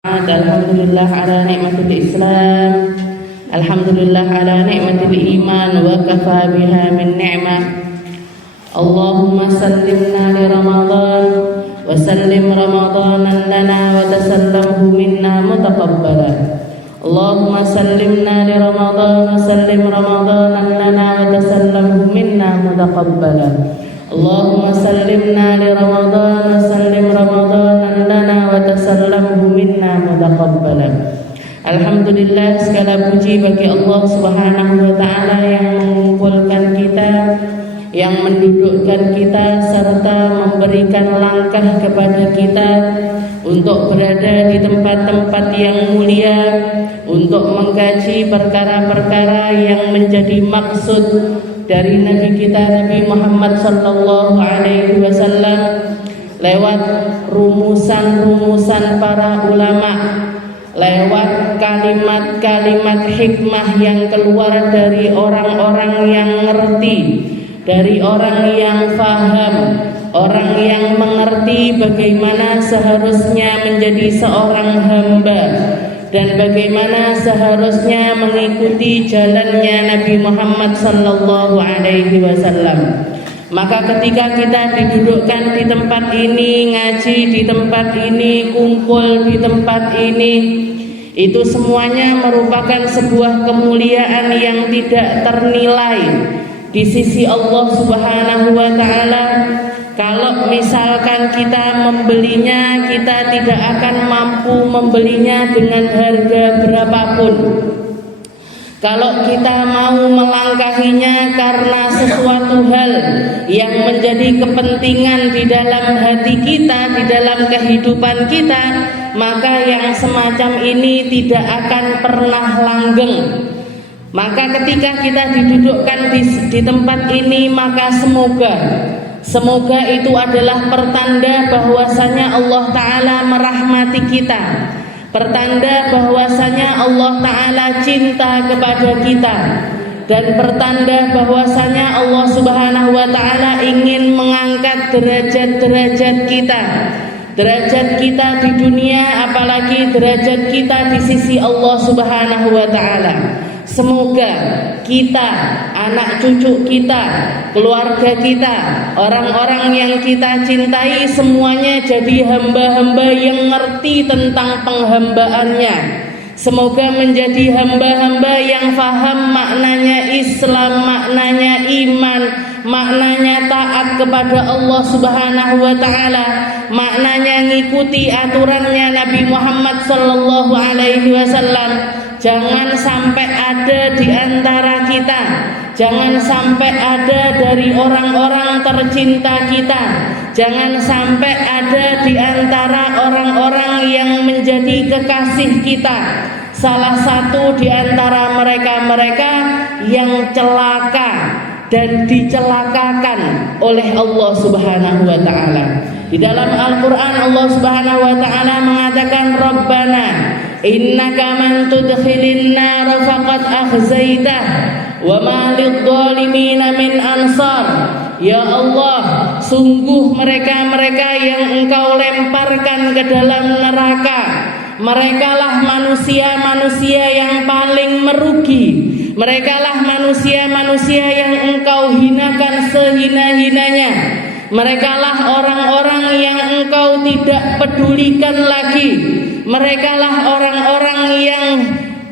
Alhamdulillah ala ni'matil Islam. Alhamdulillah ala ni'matil iman wa kafa biha min ni'mah. Allahumma sallimna li Ramadan wa sallim Ramadanan lana wa tasallamhu minna mutaqabbala. Allahumma sallimna li Ramadan wa sallim Ramadanan lana wa tasallamhu minna mutaqabbala. Allahumma sallimna li Ramadan wa sallim Ramadanan lana wa tasallamhu minna mutaqabbala. Alhamdulillah, segala puji bagi Allah Subhanahu wa taala yang mengumpulkan kita, yang mendudukkan kita serta memberikan langkah kepada kita untuk berada di tempat-tempat yang mulia, untuk mengkaji perkara-perkara yang menjadi maksud dari Nabi kita Nabi Muhammad sallallahu alaihi wasallam lewat rumusan-rumusan para ulama, lewat kalimat-kalimat hikmah yang keluar dari orang-orang yang ngerti, dari orang yang faham, orang yang mengerti bagaimana seharusnya menjadi seorang hamba dan bagaimana seharusnya mengikuti jalannya Nabi Muhammad sallallahu alaihi wasallam. Maka ketika kita didudukkan di tempat ini, ngaji di tempat ini, kumpul di tempat ini, itu semuanya merupakan sebuah kemuliaan yang tidak ternilai di sisi Allah Subhanahu wa taala. Kalau misalkan kita membelinya, kita tidak akan mampu membelinya dengan harga berapapun. Kalau kita mau melangkahinya karena sesuatu hal yang menjadi kepentingan di dalam hati kita, di dalam kehidupan kita, maka yang semacam ini tidak akan pernah langgeng. Maka ketika kita didudukkan di tempat ini, maka semoga itu adalah pertanda bahwasanya Allah Ta'ala merahmati kita, pertanda bahwasanya Allah Ta'ala cinta kepada kita, dan pertanda bahwasanya Allah Subhanahu wa Ta'ala ingin mengangkat derajat-derajat kita, derajat kita di dunia, apalagi derajat kita di sisi Allah Subhanahu wa Ta'ala. Semoga kita, anak cucu kita, keluarga kita, orang-orang yang kita cintai semuanya jadi hamba-hamba yang ngerti tentang penghambaannya. Semoga menjadi hamba-hamba yang faham maknanya Islam, maknanya iman, maknanya taat kepada Allah Subhanahu wa taala, maknanya ngikuti aturannya Nabi Muhammad sallallahu alaihi wasallam. Jangan sampai ada di antara kita, jangan sampai ada dari orang-orang tercinta kita, jangan sampai ada di antara orang-orang yang menjadi kekasih kita, salah satu di antara mereka-mereka yang celaka dan dicelakakan oleh Allah Subhanahu wa taala. Di dalam Al-Qur'an Allah Subhanahu wa taala mengatakan, Rabbana innaka man tudkhilin nar faqad akhzaitah wa ma lidh-dhalimina min ansar. Ya Allah, sungguh mereka-mereka yang Engkau lemparkan ke dalam neraka, merekalah manusia-manusia yang paling merugi, merekalah manusia-manusia yang Engkau hinakan sehina-hinanya, merekalah orang-orang yang Engkau tidak pedulikan lagi, merekalah orang-orang yang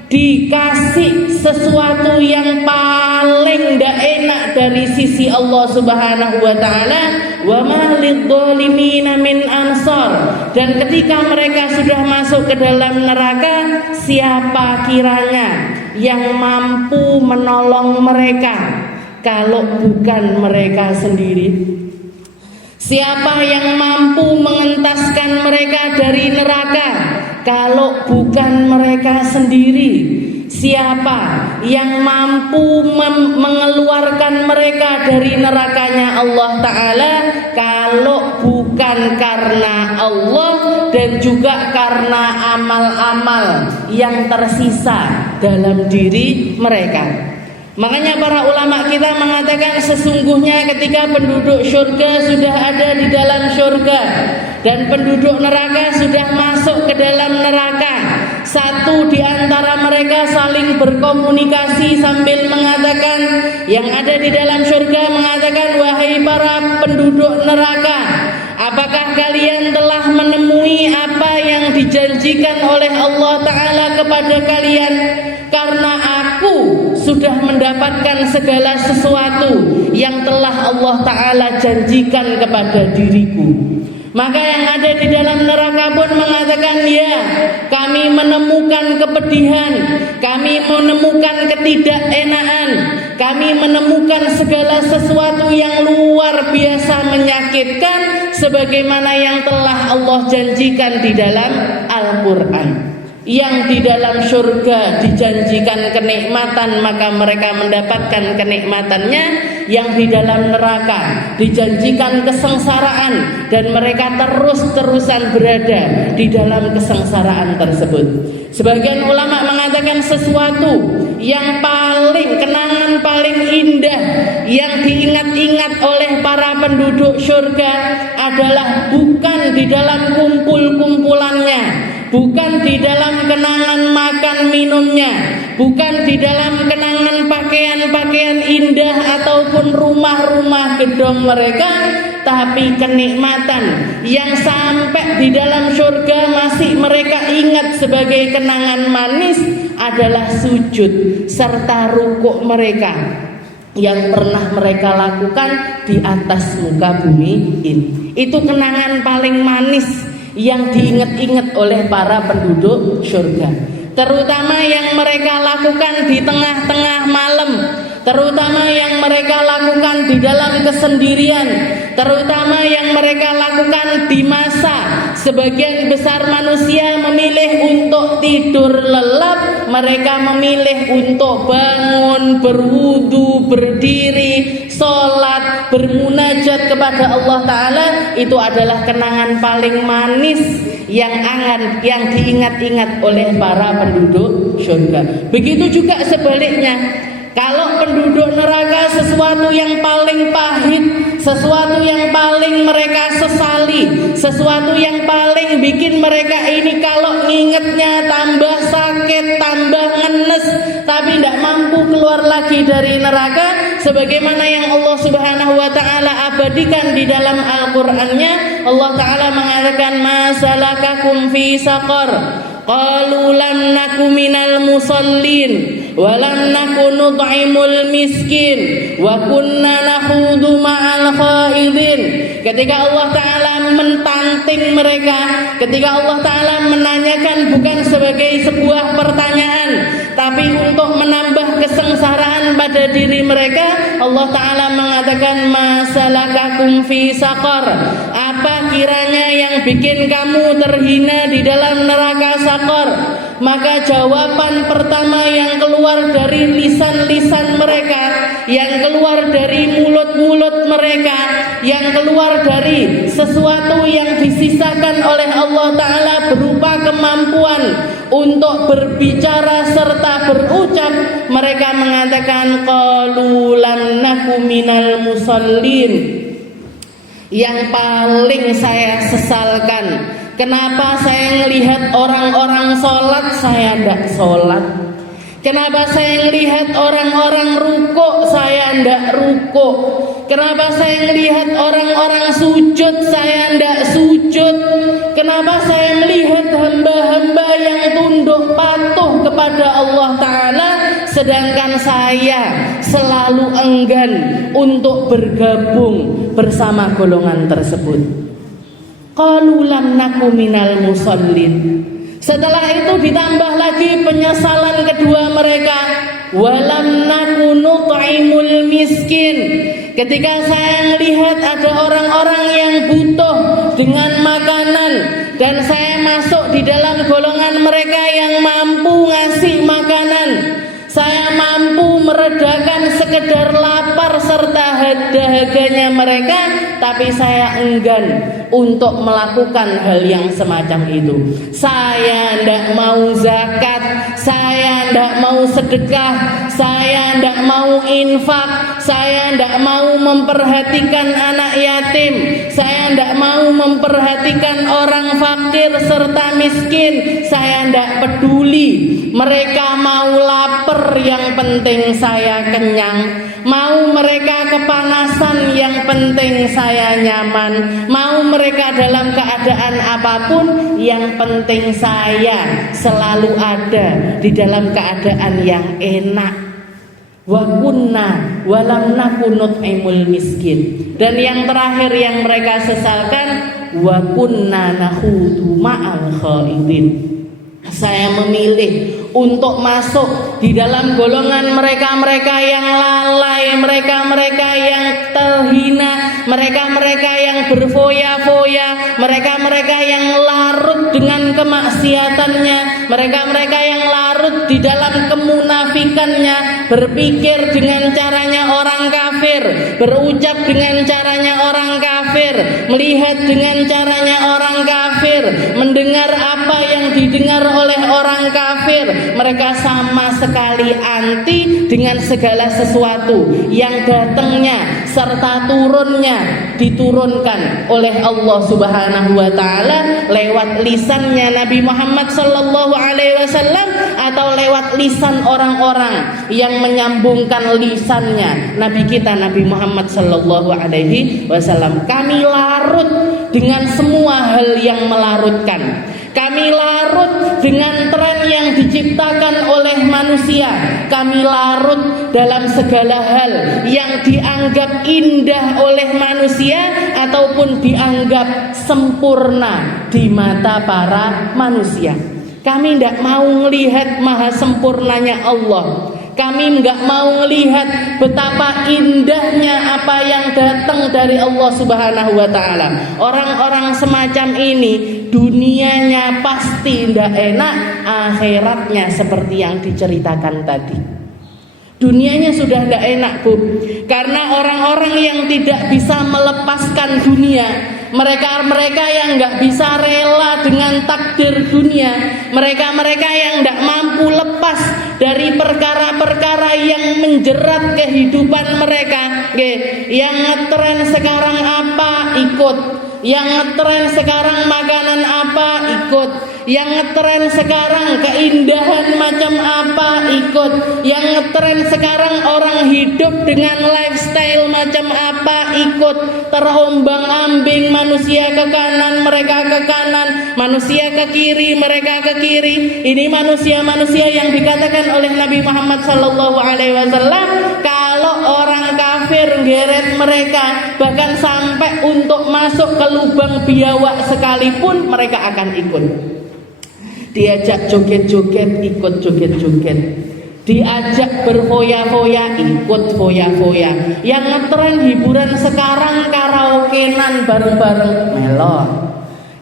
dikasih sesuatu yang paling tidak enak dari sisi Allah Subhanahu wa taala. Wa ma lidh-dhalimina min ansar. Dan ketika mereka sudah masuk ke dalam neraka, siapa kiranya yang mampu menolong mereka kalau bukan mereka sendiri? Siapa yang mampu mengentaskan mereka dari neraka kalau bukan mereka sendiri? Siapa yang mampu mengeluarkan mereka dari nerakanya Allah Ta'ala kalau bukan karena Allah dan juga karena amal-amal yang tersisa dalam diri mereka? Makanya para ulama kita mengatakan sesungguhnya ketika penduduk surga sudah ada di dalam surga dan penduduk neraka sudah masuk ke dalam neraka, mereka saling berkomunikasi sambil mengatakan, yang ada di dalam surga mengatakan, wahai para penduduk neraka, apakah kalian telah menemui apa yang dijanjikan oleh Allah Ta'ala kepada kalian? Karena aku sudah mendapatkan segala sesuatu yang telah Allah Ta'ala janjikan kepada diriku. Maka yang ada di dalam neraka pun mengatakan, ya, kami menemukan kepedihan, kami menemukan ketidakenaan, kami menemukan segala sesuatu yang luar biasa menyakitkan, sebagaimana yang telah Allah janjikan di dalam Al-Quran. Yang di dalam surga dijanjikan kenikmatan, maka mereka mendapatkan kenikmatannya. Yang di dalam neraka dijanjikan kesengsaraan, dan mereka terus-terusan berada di dalam kesengsaraan tersebut. Sebagian ulama mengatakan sesuatu yang kenangan paling indah yang diingat-ingat oleh para penduduk surga adalah bukan di dalam kumpul-kumpulannya, bukan di dalam kenangan makan minumnya, bukan di dalam kenangan pakaian-pakaian indah ataupun rumah-rumah gedong mereka, tapi kenikmatan yang sampai di dalam surga masih mereka ingat sebagai kenangan manis adalah sujud serta rukuk mereka yang pernah mereka lakukan di atas muka bumi ini. Itu kenangan paling manis yang diingat-ingat oleh para penduduk surga, terutama yang mereka lakukan di tengah-tengah malam, terutama yang mereka lakukan di dalam kesendirian, terutama yang mereka lakukan di masa sebagian besar manusia memilih untuk tidur lelap, mereka memilih untuk bangun, berwudu, berdiri, sholat, bermunajat kepada Allah Ta'ala. Itu adalah kenangan paling manis yang diingat-ingat oleh para penduduk surga. Begitu juga sebaliknya, kalau penduduk neraka sesuatu yang paling pahit, sesuatu yang paling mereka sesali, sesuatu yang paling bikin mereka ini kalau ngingetnya tambah sakit, tambah ngenes, tapi tidak mampu keluar lagi dari neraka, sebagaimana yang Allah Subhanahu wa Ta'ala abadikan di dalam Al-Qur'annya. Allah Ta'ala mengatakan, ma salakakum fi saqar, qalu lam naku minal musallin wa lam naku nut'imul miskin wa kunna nahudu ma'al khaidin. Ketika Allah Ta'ala mentanting mereka, ketika Allah Ta'ala menanyakan bukan sebagai sebuah pertanyaan, tapi untuk menambah kesengsaraan pada diri mereka, Allah Ta'ala mengatakan, ma salakakum fi saqar, apa kiranya yang bikin kamu terhina di dalam neraka Saqar? Maka jawaban pertama yang keluar dari lisan-lisan mereka, yang keluar dari mulut-mulut mereka, yang keluar dari sesuatu yang disisakan oleh Allah Ta'ala berupa kemampuan untuk berbicara serta berucap, mereka mengatakan, qalu lam naku minal musallin. Yang paling saya sesalkan, kenapa saya melihat orang-orang sholat, saya tidak sholat? Kenapa saya melihat orang-orang rukuk, saya tidak rukuk? Kenapa saya melihat orang-orang sujud, saya tidak sujud? Kenapa saya melihat hamba-hamba yang tunduk patuh kepada Allah Ta'ala, sedangkan saya selalu enggan untuk bergabung bersama golongan tersebut? Qalu lam naku minal musallin. Setelah itu ditambah lagi penyesalan kedua mereka, walam naku nut'imul miskin. Ketika saya melihat ada orang-orang yang butuh dengan makanan, dan saya masuk di dalam golongan mereka yang mampu ngasih makanan, saya mampu meredakan sekedar lapar serta dahaganya mereka, tapi saya enggan untuk melakukan hal yang semacam itu. Saya tidak mau zakat, saya tidak mau sedekah, saya tidak mau infak, saya ndak mau memperhatikan anak yatim, saya ndak mau memperhatikan orang fakir serta miskin, saya ndak peduli. Mereka mau lapar, yang penting saya kenyang. Mau mereka kepanasan, yang penting saya nyaman. Mau mereka dalam keadaan apapun, yang penting saya selalu ada di dalam keadaan yang enak. Wa kunna walam nakunut imul miskin. Dan yang terakhir yang mereka sesalkan, wa kunna nahudu ma'al khaidin. Saya memilih untuk masuk di dalam golongan mereka-mereka yang lalai, mereka-mereka yang terhina, mereka-mereka yang berfoya-foya, mereka-mereka yang larut dengan kemaksiatannya, mereka-mereka yang larut di dalam kemunafikannya, berpikir dengan caranya orang kafir, berucap dengan caranya orang kafir, melihat dengan caranya orang kafir, mendengar apa yang didengar oleh orang kafir. Mereka sama sekali anti dengan segala sesuatu yang datangnya serta turunnya diturunkan oleh Allah Subhanahu wa taala lewat lisannya Nabi Muhammad sallallahu alaihi wasallam atau lewat lisan orang-orang yang menyambungkan lisannya Nabi kita Nabi Muhammad sallallahu alaihi wasallam. Kami larut dengan semua hal yang melarutkan. Kami larut dengan tren yang diciptakan oleh manusia. Kami larut dalam segala hal yang dianggap indah oleh manusia ataupun dianggap sempurna di mata para manusia. Kami tidak mau melihat maha sempurnanya Allah. Kami nggak mau melihat betapa indahnya apa yang datang dari Allah Subhanahu wa taala. Orang-orang semacam ini dunianya pasti tidak enak, akhiratnya seperti yang diceritakan tadi. Dunianya sudah tidak enak, Bu. Karena orang-orang yang tidak bisa melepaskan dunia, mereka-mereka yang nggak bisa rela dengan takdir dunia, mereka-mereka yang tidak mampu lepas dari perkara-perkara yang menjerat kehidupan mereka. Yang ngetren sekarang apa, ikut. Yang ngetren sekarang makanan apa, ikut. Yang ngetren sekarang keindahan macam apa, ikut. Yang ngetren sekarang orang hidup dengan lifestyle macam apa, ikut. Terombang-ambing, manusia ke kanan, mereka ke kanan, manusia ke kiri, mereka ke kiri. Ini manusia-manusia yang dikatakan oleh Nabi Muhammad sallallahu alaihi wasallam, kalau orang kafir geret mereka, bahkan sampai untuk masuk ke lubang biawak sekalipun mereka akan ikut. Diajak joget-joget, ikut joget-joget. Diajak berfoya-foya, ikut foya-foya. Yang ngetren hiburan sekarang karaokean bareng-bareng, melo.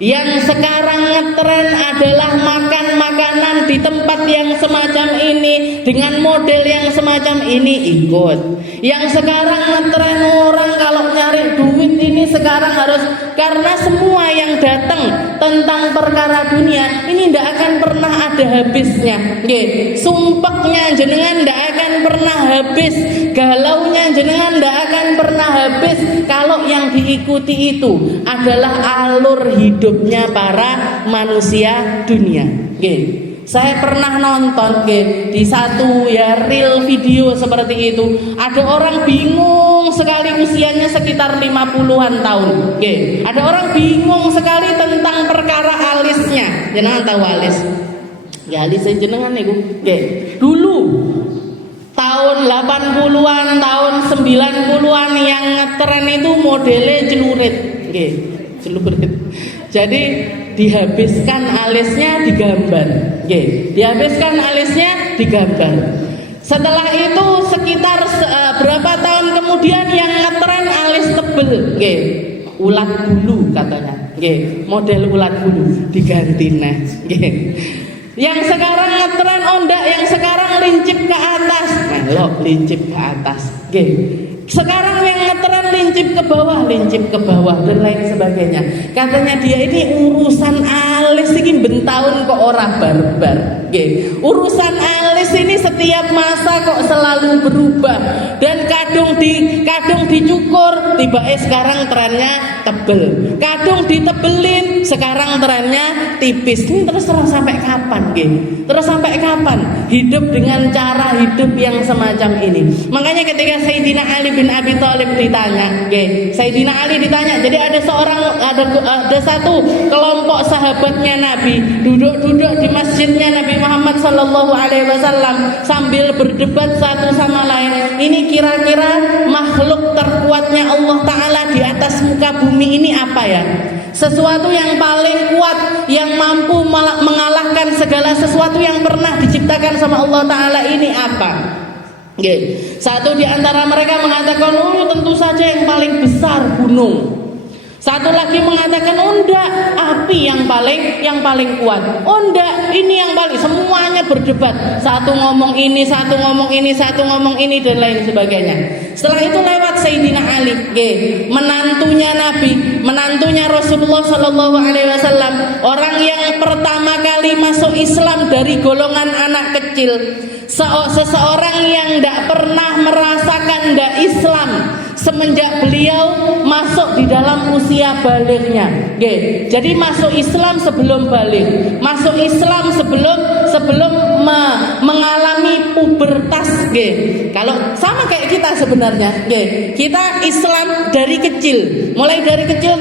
Yang sekarang ngetren adalah makan makanan di tempat yang semacam ini dengan model yang semacam ini, ikut. Yang sekarang ngetren orang kalau nyari duit ini sekarang harus, karena semua yang datang tentang perkara dunia ini tidak akan pernah ada habisnya. Sumpeknya jenengan tidak akan pernah habis, galaunya jenengan tidak akan pernah habis kalau yang diikuti itu adalah alur hidupnya para manusia dunia. Saya pernah nonton di satu real video seperti itu. Ada orang bingung sekali, usianya sekitar 50-an tahun. Ada orang bingung sekali tentang perkara alisnya. Jenengan tahu alis? Ya alis jenengan niku. Dulu tahun 80-an, tahun 90-an yang ngetren itu modelnya celurit. Celurit. Jadi dihabiskan alisnya digambar. Dihabiskan alisnya digambar. Setelah itu sekitar berapa tahun kemudian yang ngetren alis tebel, ulat bulu katanya. Model ulat bulu diganti nah. Yang sekarang ngetren ondak, yang sekarang lincip ke atas. Melok lincip ke atas. Sekarang yang ngetren lincip ke bawah dan lain sebagainya. Katanya dia ini urusan alis ini bentahun kok ora barbar. Urusan alis ini setiap masa kok selalu berubah dan kadung dicukur, tiba sekarang trennya tebel. Kadung ditebelin, sekarang trennya tipis. Ini terus sampai kapan, Terus sampai kapan hidup dengan cara hidup yang semacam ini? Makanya ketika Sayyidina Ali bin Abi Thalib ditanya, Sayyidina Ali ditanya, jadi ada satu kelompok sahabatnya Nabi duduk di masjidnya Nabi Muhammad sallallahu alaihi wasallam sambil berdebat satu sama lain. Ini kira-kira makhluk terkuatnya Allah Ta'ala di atas muka bumi ini apa ya? Sesuatu yang paling kuat, yang mampu mengalahkan segala sesuatu yang pernah diciptakan sama Allah Ta'ala ini apa? Satu di antara mereka mengatakan, oh tentu saja yang paling besar gunung. Satu lagi mengatakan, oh enggak, api yang paling kuat. Oh enggak, ini yang paling. Semuanya berdebat. Satu ngomong ini, satu ngomong ini, satu ngomong ini dan lain sebagainya. Setelah itu lewat Sayyidina Ali, menantunya Nabi, menantunya Rasulullah Sallallahu Alaihi Wasallam, orang yang pertama kali masuk Islam dari golongan anak kecil. Seseorang yang tidak pernah merasakan Islam semenjak beliau masuk di dalam usia balignya. Jadi masuk Islam sebelum balik, masuk Islam sebelum mengalami pubertas. Kalau sama kayak kita sebenarnya, kita Islam dari kecil, mulai dari kecil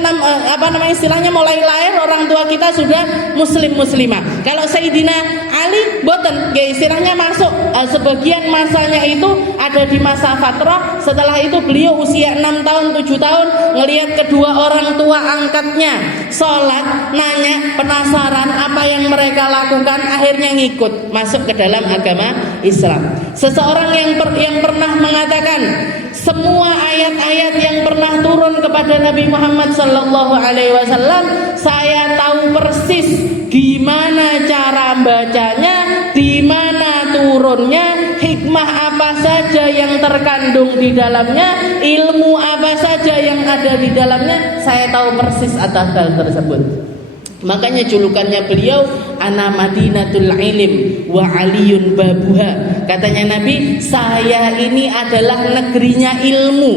istilahnya mulai lahir orang tua kita sudah muslimah. Kalau Sayyidina Ali boten, istilahnya masuk sebagian masanya itu ada di masa fatrah. Setelah itu beliau usia 6 tahun 7 tahun ngelihat kedua orang tua angkatnya sholat, nanya, penasaran apa yang mereka lakukan, akhirnya ngikut masuk ke dalam agama Islam. Seseorang yang pernah mengatakan semua ayat-ayat yang pernah turun kepada Nabi Muhammad sallallahu alaihi wasallam, saya tahu persis gimana cara bacanya, di mana turunnya, hikmah apa saja yang terkandung di dalamnya, ilmu apa saja yang ada di dalamnya, saya tahu persis atas hal tersebut. Makanya julukannya beliau ana Madinatul Ilim wa Aliyun babuha. Katanya Nabi, saya ini adalah negerinya ilmu,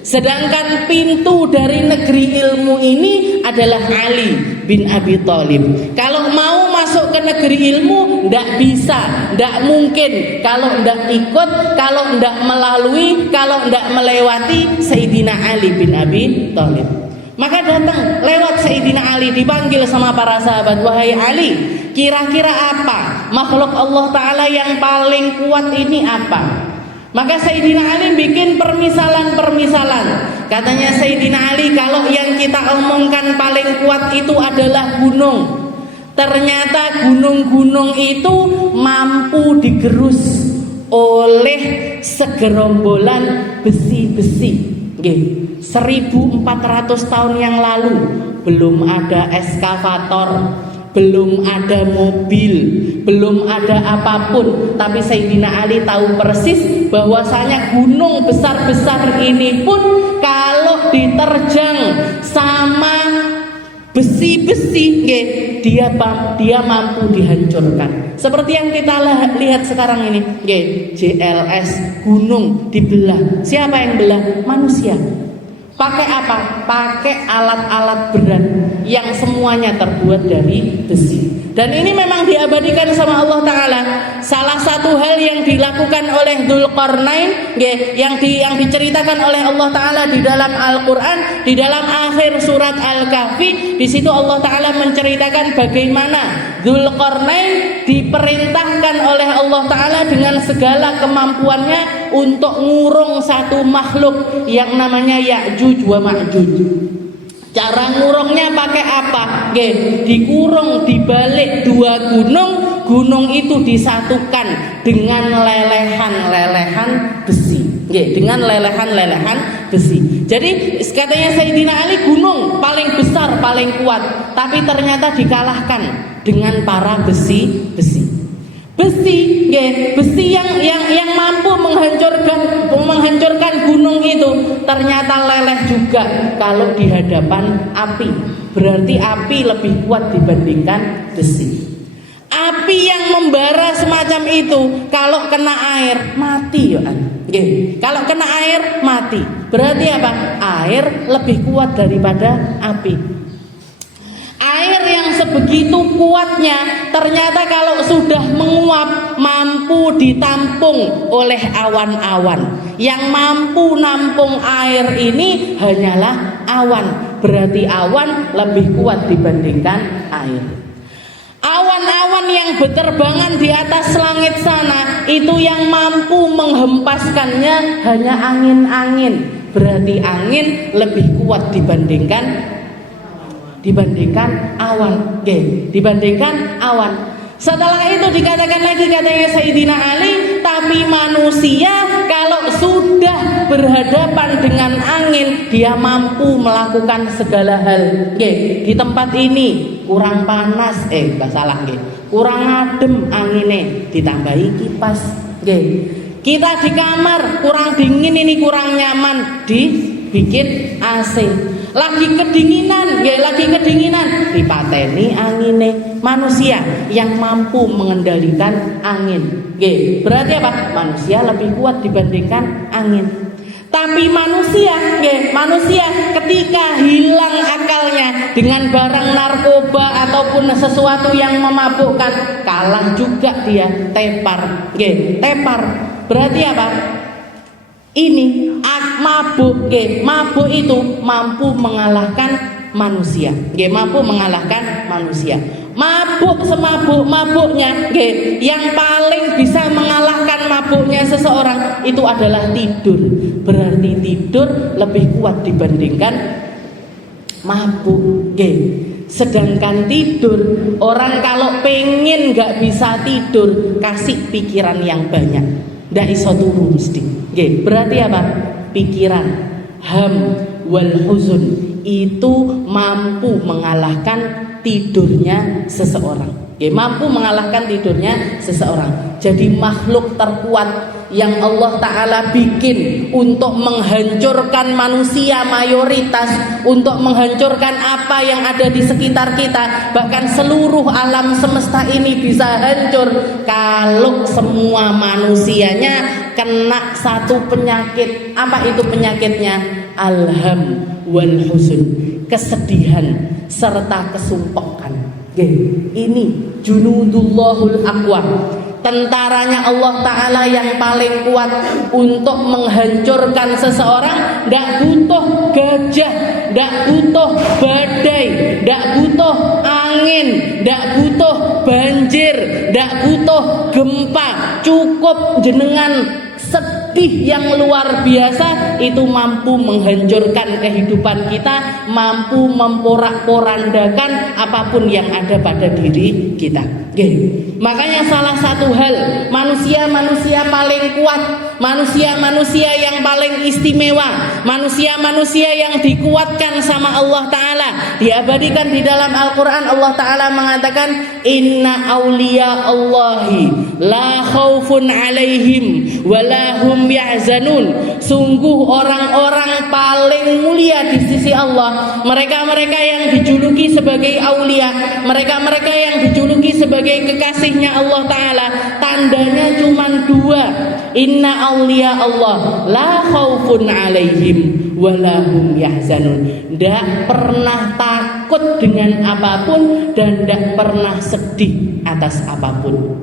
sedangkan pintu dari negeri ilmu ini adalah Ali bin Abi Thalib. Kalau mau masuk ke negeri ilmu, ndak bisa, ndak mungkin kalau ndak ikut, kalau ndak melalui, kalau ndak melewati Sayyidina Ali bin Abi Thalib. Maka datang lewat Sayyidina Ali, dipanggil sama para sahabat, wahai Ali, kira-kira apa makhluk Allah Ta'ala yang paling kuat ini apa? Maka Sayyidina Ali bikin permisalan. Katanya Sayyidina Ali, kalau yang kita omongkan paling kuat itu adalah gunung. Ternyata gunung-gunung itu mampu digerus oleh segerombolan besi-besi. 1400 tahun yang lalu belum ada eskavator, belum ada mobil, belum ada apapun, tapi Sayyidina Ali tahu persis bahwasanya gunung besar-besar ini pun kalau diterjang sama besi-besi, dia mampu dihancurkan. Seperti yang kita lihat sekarang ini, JLS, gunung dibelah. Siapa yang belah? Manusia. Pakai apa? Pakai alat-alat berat yang semuanya terbuat dari besi. Dan ini memang diabadikan sama Allah Ta'ala. Salah satu hal yang dilakukan oleh Dzulqarnain, yang diceritakan oleh Allah Ta'ala di dalam Al-Quran, di dalam akhir surat Al-Kahfi, di situ Allah Ta'ala menceritakan bagaimana Dzulqarnain diperintahkan oleh Allah Ta'ala dengan segala kemampuannya untuk ngurung satu makhluk yang namanya Ya'juj wa Ma'juj. Cara ngurungnya pakai apa? Dikurung di balik dua gunung. Gunung itu disatukan dengan lelehan-lelehan besi. Dengan lelehan-lelehan besi. Jadi katanya Sayyidina Ali, gunung paling besar, paling kuat, tapi ternyata dikalahkan dengan para besi-besi. Besi, besi yang mampu menghancurkan gunung itu ternyata leleh juga kalau di hadapan api. Berarti api lebih kuat dibandingkan besi. Api yang membara semacam itu kalau kena air mati ya. Kalau kena air mati. Berarti apa? Air lebih kuat daripada api. Air yang sebegitu kuatnya ternyata kalau sudah menguap mampu ditampung oleh awan-awan. Yang mampu nampung air ini hanyalah awan. Berarti awan lebih kuat dibandingkan air. Awan-awan yang berterbangan di atas langit sana itu yang mampu menghempaskannya hanya angin-angin. Berarti angin lebih kuat dibandingkan awan, dibandingkan awan. Setelah itu dikatakan lagi, katanya Sayyidina Ali, tapi manusia kalau sudah berhadapan dengan angin dia mampu melakukan segala hal. Di tempat ini kurang panas, kurang adem anginnya ditambahi kipas. Kita di kamar kurang dingin, ini kurang nyaman, dibikin AC. Lagi kedinginan, dipateni angine. Manusia yang mampu mengendalikan angin. Berarti apa? Manusia lebih kuat dibandingkan angin. Tapi manusia ketika hilang akalnya dengan barang narkoba ataupun sesuatu yang memabukkan, kalah juga dia, tepar. Berarti apa? Ini mabuk itu mampu mengalahkan manusia. Mampu mengalahkan manusia. Mabuk semabuk-mabuknya, yang paling bisa mengalahkan mabuknya seseorang itu adalah tidur. Berarti tidur lebih kuat dibandingkan mabuk. Sedangkan tidur, orang kalau pengen gak bisa tidur, kasih pikiran yang banyak, ndak iso turu mesti. Berarti apa? Pikiran ham wal huzun itu mampu mengalahkan tidurnya seseorang. Mampu mengalahkan tidurnya seseorang. Jadi makhluk terkuat yang Allah Ta'ala bikin untuk menghancurkan manusia mayoritas, untuk menghancurkan apa yang ada di sekitar kita, bahkan seluruh alam semesta ini bisa hancur kalau semua manusianya kena satu penyakit. Apa itu penyakitnya? Alham wal huzun, kesedihan serta kesumpakan. Ini junudullahul aqwa, tentaranya Allah Ta'ala yang paling kuat untuk menghancurkan seseorang. Tidak butuh gajah, tidak butuh badai, tidak butuh angin, tidak butuh banjir, tidak butuh gempa. Cukup jenengan sedih yang luar biasa itu mampu menghancurkan kehidupan kita, mampu memporak-porandakan apapun yang ada pada diri kita. Makanya salah satu hal manusia-manusia paling kuat, manusia-manusia yang paling istimewa, manusia-manusia yang dikuatkan sama Allah Ta'ala, diabadikan di dalam Al-Quran. Allah Ta'ala mengatakan, inna awliya Allahi la khawfun alaihim walahum yahzanun. Sungguh orang-orang paling mulia di sisi Allah, mereka-mereka yang dijuluki sebagai aulia, mereka-mereka yang dijuluki sebagai kekasihnya Allah Ta'ala, tandanya cuma dua. Inna awliya Allah la khawfun alaihim walahum yahzanun. Tidak pernah takut dengan apapun dan tidak pernah sedih atas apapun.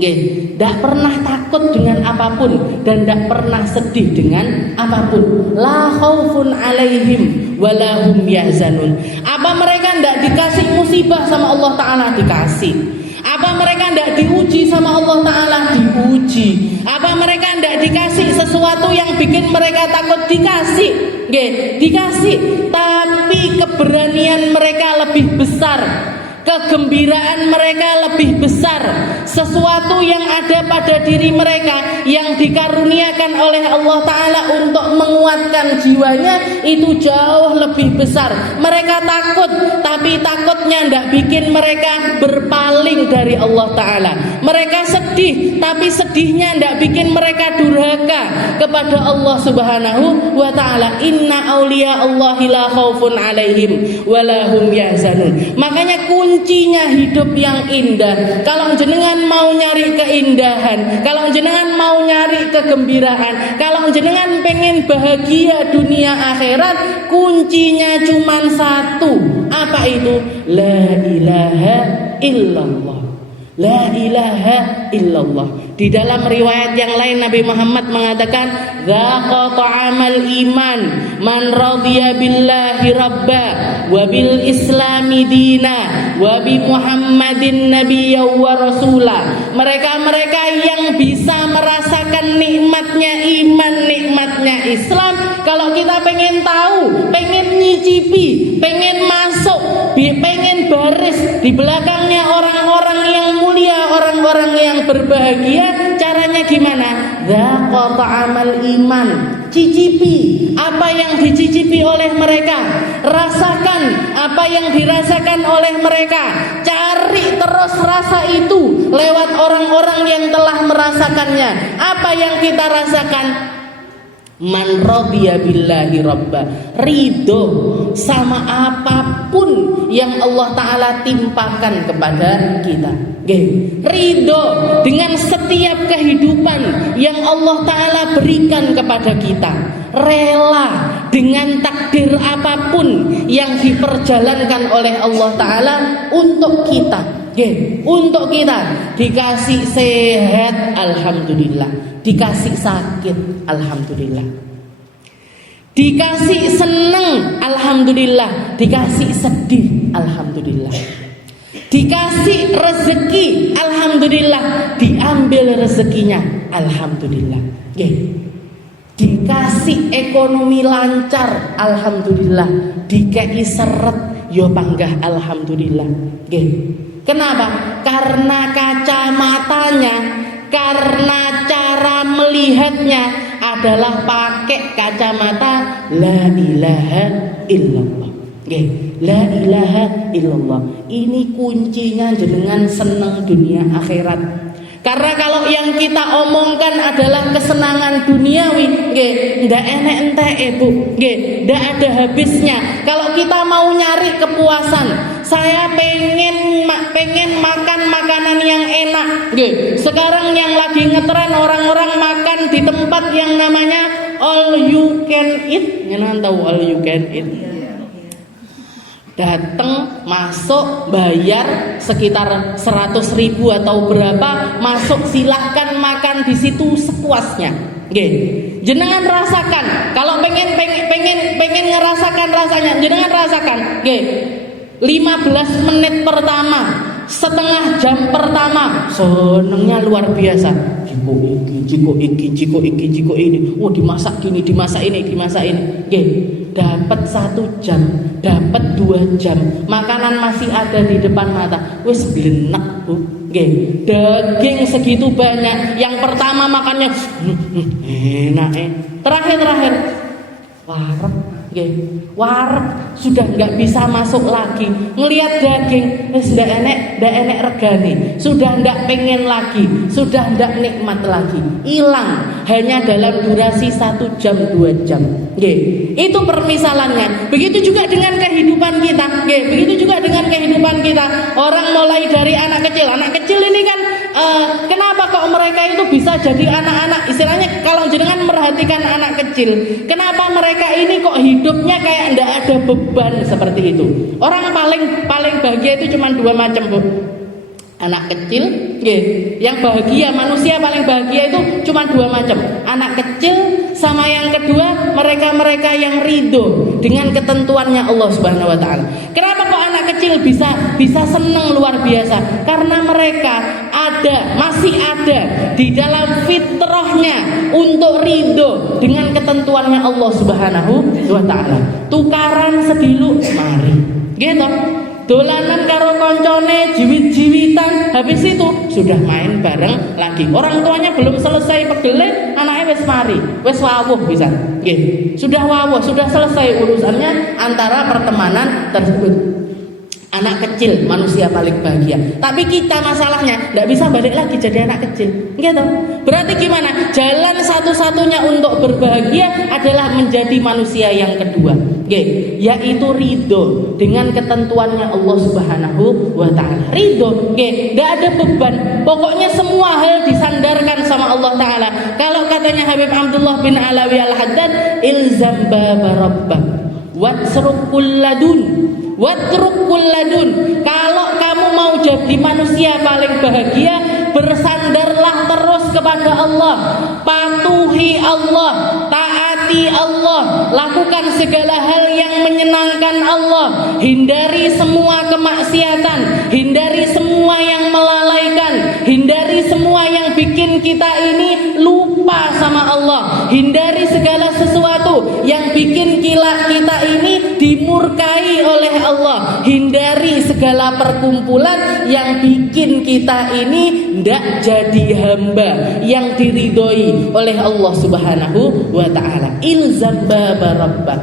Tidak pernah takut dengan apapun dan tidak pernah sedih dengan apapun. La khaufun alaihim walahum yahzanun. Apa mereka tidak dikasih musibah sama Allah Ta'ala? Dikasih. Apa mereka tidak diuji sama Allah Ta'ala? Diuji. Apa mereka tidak dikasih sesuatu yang bikin mereka takut? Dikasih. Dikasih. Tapi keberanian mereka lebih besar, kegembiraan mereka lebih besar. Sesuatu yang ada pada diri mereka yang dikaruniakan oleh Allah Ta'ala untuk menguatkan jiwanya itu jauh lebih besar. Mereka takut takut, tapi takutnya tidak bikin mereka berpaling dari Allah Ta'ala. Mereka sedih, tapi sedihnya tidak bikin mereka durhaka kepada Allah Subhanahu wa Ta'ala. Inna awliya Allahi la khaufun alaihim walahum yahzanun. Makanya kuncinya hidup yang indah, kalau jenengan mau nyari keindahan, kalau jenengan mau nyari kegembiraan, kalau jenengan pengen bahagia dunia akhirat, kuncinya cuman satu. Apa itu? La ilaha illallah. La ilaha illallah. Di dalam riwayat yang lain Nabi Muhammad mengatakan, "Dzaqa ta'amal iman man radiya billahi rabba wa bil islami dina wa bi Muhammadin nabiyya wa rasula." Mereka-mereka yang bisa merasakan nikmatnya iman, nikmatnya Islam. Kalau kita pengen tahu, pengen nyicipi, pengen masuk, pengen baris di belakangnya orang-orang yang mulia, orang-orang yang berbahagia, caranya gimana? Dzaqa ta'amal iman. Cicipi apa yang dicicipi oleh mereka, rasakan apa yang dirasakan oleh mereka, cari terus rasa itu lewat orang-orang yang telah merasakannya. Apa yang kita rasakan? Man radiya billahi rabba, ridho sama apapun yang Allah Ta'ala timpakan kepada kita. Ridho dengan setiap kehidupan yang Allah Ta'ala berikan kepada kita, rela dengan takdir apapun yang diperjalankan oleh Allah Ta'ala untuk kita. Untuk kita dikasih sehat, alhamdulillah. Dikasih sakit, alhamdulillah. Dikasih seneng, alhamdulillah. Dikasih sedih, alhamdulillah. Dikasih rezeki, alhamdulillah. Diambil rezekinya, alhamdulillah. Dikasih ekonomi lancar, alhamdulillah. Dikasih seret, yo panggah, alhamdulillah. Kenapa? Karena kacamatanya, karena cara melihatnya adalah pakai kacamata la ilaha illallah. La ilaha illallah. Ini kuncinya jenengan senang dunia akhirat. Karena kalau yang kita omongkan adalah kesenangan duniawi, ndak enek entek Bu, ndak ada habisnya. Kalau kita mau nyari kepuasan, saya pengen makan makanan yang enak. Sekarang yang lagi ngetren orang-orang makan di tempat yang namanya all you can eat. Ngenan tahu all you can eat? Datang, masuk, bayar sekitar 100.000 atau berapa, masuk, silahkan makan di situ sepuasnya. Jenengan rasakan. Kalau pengen ngerasakan rasanya, jenengan rasakan. 15 menit pertama, setengah jam pertama, senengnya luar biasa. Jiko ini. Oh, dimasak gini, dimasak ini. Dapat 1 jam, dapat 2 jam, makanan masih ada di depan mata, wis blenek Bu. Daging segitu banyak. Yang pertama makannya enak, terakhir wareg. Wareg sudah nggak bisa masuk lagi. Ngelihat daging, ndak enek regane. Sudah ndak pengen lagi, sudah ndak nikmat lagi. Hilang hanya dalam durasi 1 jam 2 jam. Itu permisalannya. Begitu juga dengan kehidupan kita. Begitu juga dengan kehidupan kita. Orang mulai dari anak kecil. Anak kecil ini kan kenapa kok mereka itu bisa jadi anak-anak? Istilahnya kalau jenengan merhatikan anak kecil, kenapa mereka ini kok hidupnya kayak ndak ada beban seperti itu? Orang paling bahagia itu cuma 2 macam Bu. Anak kecil, yang bahagia, manusia paling bahagia itu cuma 2 macam. Anak kecil sama yang kedua mereka-mereka yang ridho dengan ketentuannya Allah Subhanahu wa Ta'ala. Kenapa kok anak kecil bisa seneng luar biasa? Karena mereka masih ada di dalam fitrahnya untuk ridho dengan ketentuannya Allah Subhanahu wa Ta'ala. Tukaran sedilu mari, gitu. Dolanan karo koncone jiwit-jiwitan, habis itu sudah main bareng lagi. Orang tuanya belum selesai pegele, anaknya wis mari, wis wawuh bisa. Sudah wawuh, sudah selesai urusannya antara pertemanan tersebut. Anak kecil manusia paling bahagia. Tapi kita masalahnya tidak bisa balik lagi jadi anak kecil, gitu. Berarti gimana? Jalan satu-satunya untuk berbahagia adalah menjadi manusia yang kedua, yaitu ridho dengan ketentuannya Allah Subhanahu wa Ta'ala. Ridho, tidak ada beban. Pokoknya semua hal disandarkan sama Allah Ta'ala. Kalau katanya Habib Abdullah bin Alawi Al-Haddad, ilzam baba rabbak watrukul ladun. Kalau kamu mau jadi manusia paling bahagia, bersandarlah terus kepada Allah, patuhi Allah, taati Allah, lakukan segala hal yang menyenangkan Allah, hindari semua kemaksiatan, hindari semua yang melalaikan, hindari semua yang bikin kita ini lupa sama Allah, hindari segala sesuatu yang bikin kita ini dimurkai oleh Allah, hindari segala perkumpulan yang bikin kita ini tidak jadi hamba yang diridhoi oleh Allah Subhanahu wa Ta'ala. Ilzam baba rabbak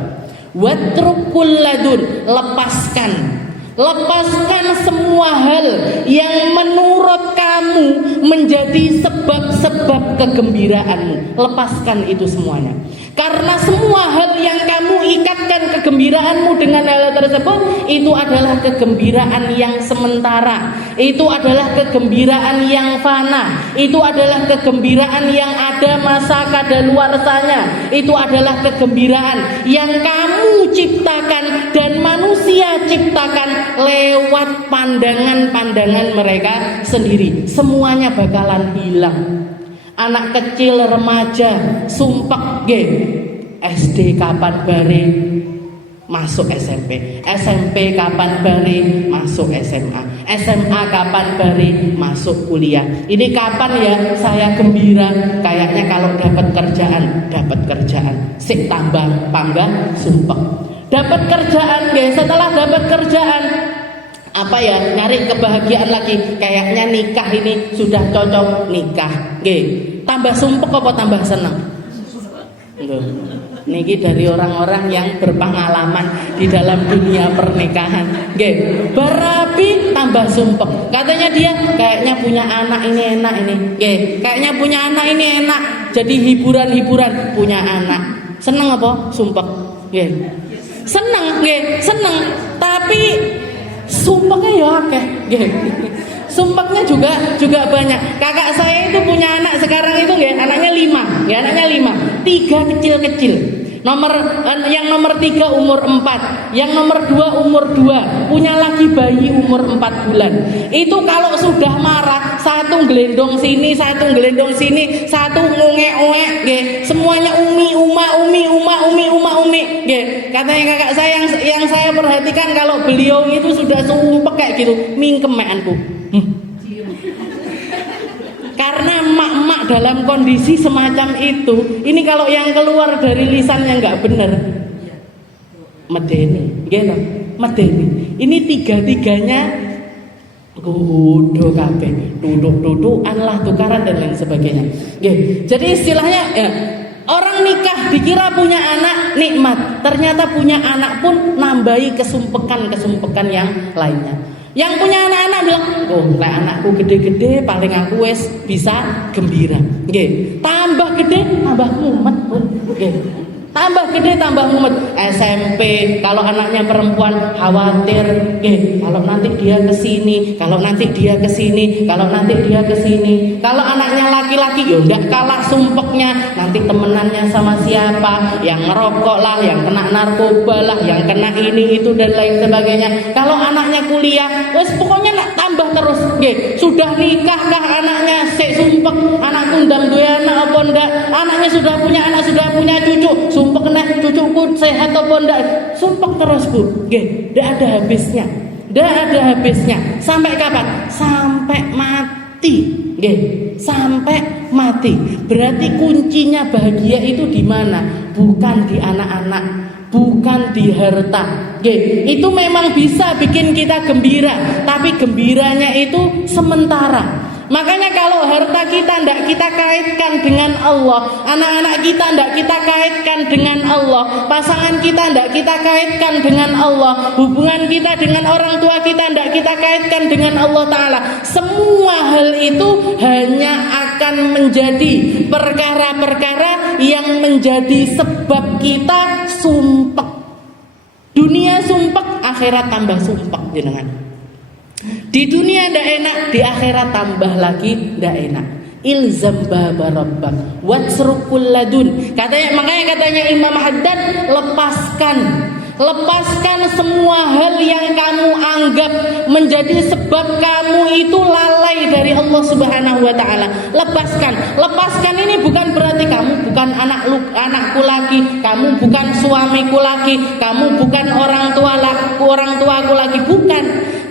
watrukul ladun. Lepaskan semua hal yang menurut kamu menjadi sebab-sebab kegembiraanmu. Lepaskan itu semuanya. Karena semua hal yang kamu ikatkan kegembiraanmu dengan hal tersebut, itu adalah kegembiraan yang sementara, itu adalah kegembiraan yang fana, itu adalah kegembiraan yang ada masa kadaluarsanya, itu adalah kegembiraan yang kamu ciptakan dan manusia ciptakan lewat pandangan-pandangan mereka sendiri. Semuanya bakalan hilang. Anak kecil, remaja, sumpek SD kapan bare masuk SMP, SMP kapan bare masuk SMA, SMA kapan bare masuk kuliah. Ini kapan ya saya gembira? Kayaknya kalau dapat kerjaan, sik tambah sumpek. Dapat kerjaan setelah dapat kerjaan nyari kebahagiaan lagi, kayaknya nikah ini sudah cocok nikah, tambah sumpek apa tambah senang? Niki dari orang-orang yang berpengalaman di dalam dunia pernikahan, berapi tambah sumpek. Katanya dia kayaknya punya anak ini enak ini, kayaknya punya anak ini enak, jadi hiburan punya anak. Seneng apa? Sumpek, seneng, tapi sumpeknya ya akeh, sumpeknya juga banyak. Kakak saya itu punya anak sekarang itu anaknya 5, anaknya 5, 3 kecil-kecil. Yang nomor 3 umur 4, yang nomor 2 umur 2, punya lagi bayi umur 4 bulan. Itu kalau sudah marah, satu gelendong sini, satu ngonge-onge, semuanya umi. Katanya kakak saya yang saya perhatikan, kalau beliau itu sudah sumpek kayak gitu, mingkem meanku. Karena emak-emak dalam kondisi semacam itu, ini kalau yang keluar dari lisannya nggak benar, medeni. Ini tiga-tiganya kudu kabeh, duduk-dudukan lah, tukaran dan lain sebagainya. Jadi istilahnya orang nikah dikira punya anak nikmat, ternyata punya anak pun nambahi kesumpekan yang lainnya. Yang punya anak-anak bilang, anakku gede-gede, paling aku wes bisa gembira. Tambah gede, tambah mumet pun. Tambah gede, tambah mumet. SMP, kalau anaknya perempuan khawatir, kalau nanti dia kesini, kalau nanti dia kesini. Kalau anaknya laki-laki, enggak kalah sumpeknya. Nanti temenannya sama siapa? Yang ngerokok lah, yang kena narkoba lah, yang kena ini itu dan lain sebagainya. Kalau anaknya kuliah, wes pokoknya nak tambah terus. Sudah nikah kah anaknya? Sek sumpek, anakku ndang duwe anak apa ndak? Anaknya sudah punya anak, sudah punya cucu. Sumpek nek cucuku sehat apa ndak? Sumpek terus, Bu. Ndak ada habisnya. Sampai kapan? Sampai mati. Sampai mati. Berarti kuncinya bahagia itu di mana? Bukan di anak-anak, bukan di harta. Itu memang bisa bikin kita gembira, tapi gembiranya itu sementara. Makanya kalau harta kita tidak kita kaitkan dengan Allah, anak-anak kita tidak kita kaitkan dengan Allah, pasangan kita tidak kita kaitkan dengan Allah, hubungan kita dengan orang tua kita tidak kita kaitkan dengan Allah Ta'ala, semua hal itu hanya akan menjadi perkara-perkara yang menjadi sebab kita sumpek. Dunia sumpek, akhirat tambah sumpek jenengan. Di dunia ndak enak, di akhirat tambah lagi ndak enak. Ilzam baba rabbak watsrukul ladun. Makanya katanya Imam Haddad, lepaskan semua hal yang kamu anggap menjadi sebab kamu itu lalai dari Allah Subhanahu wa taala. Lepaskan ini bukan berarti kamu bukan anakku lagi, kamu bukan suamiku lagi, kamu bukan orang tuaku lagi, bukan.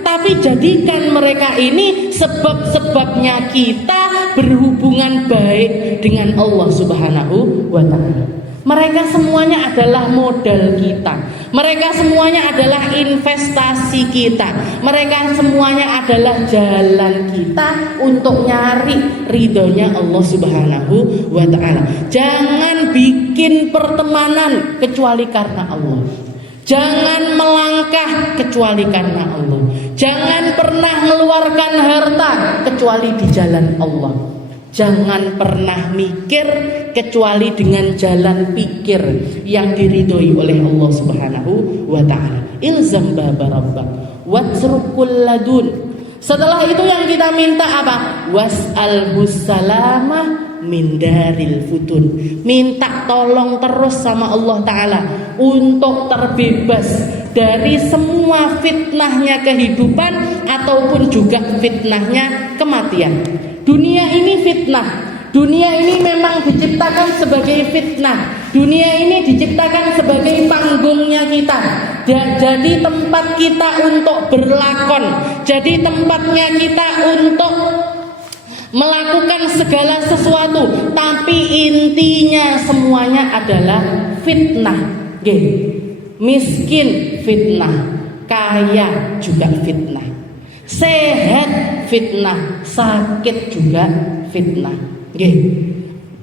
Tapi jadikan mereka ini sebab-sebabnya kita berhubungan baik dengan Allah Subhanahu wa ta'ala. Mereka semuanya adalah modal kita. Mereka semuanya adalah investasi kita. Mereka semuanya adalah jalan kita untuk nyari ridhonya Allah Subhanahu wa ta'ala. Jangan bikin pertemanan kecuali karena Allah. Jangan melangkah kecuali karena Allah. Jangan pernah mengeluarkan harta kecuali di jalan Allah. Jangan pernah mikir kecuali dengan jalan pikir yang diridhoi oleh Allah Subhanahu wa ta'ala. Ilzam baba rabbak watsrukul ladun. Setelah itu yang kita minta apa? Was'alhus salama min daril futun. Minta tolong terus sama Allah Ta'ala untuk terbebas dari semua fitnahnya kehidupan ataupun juga fitnahnya kematian. Dunia ini fitnah. Dunia ini memang diciptakan sebagai fitnah. Dunia ini diciptakan sebagai panggungnya kita. Jadi tempat kita untuk berlakon. Jadi tempatnya kita untuk melakukan segala sesuatu. Tapi intinya semuanya adalah fitnah. Miskin fitnah, kaya juga fitnah, sehat fitnah, sakit juga fitnah.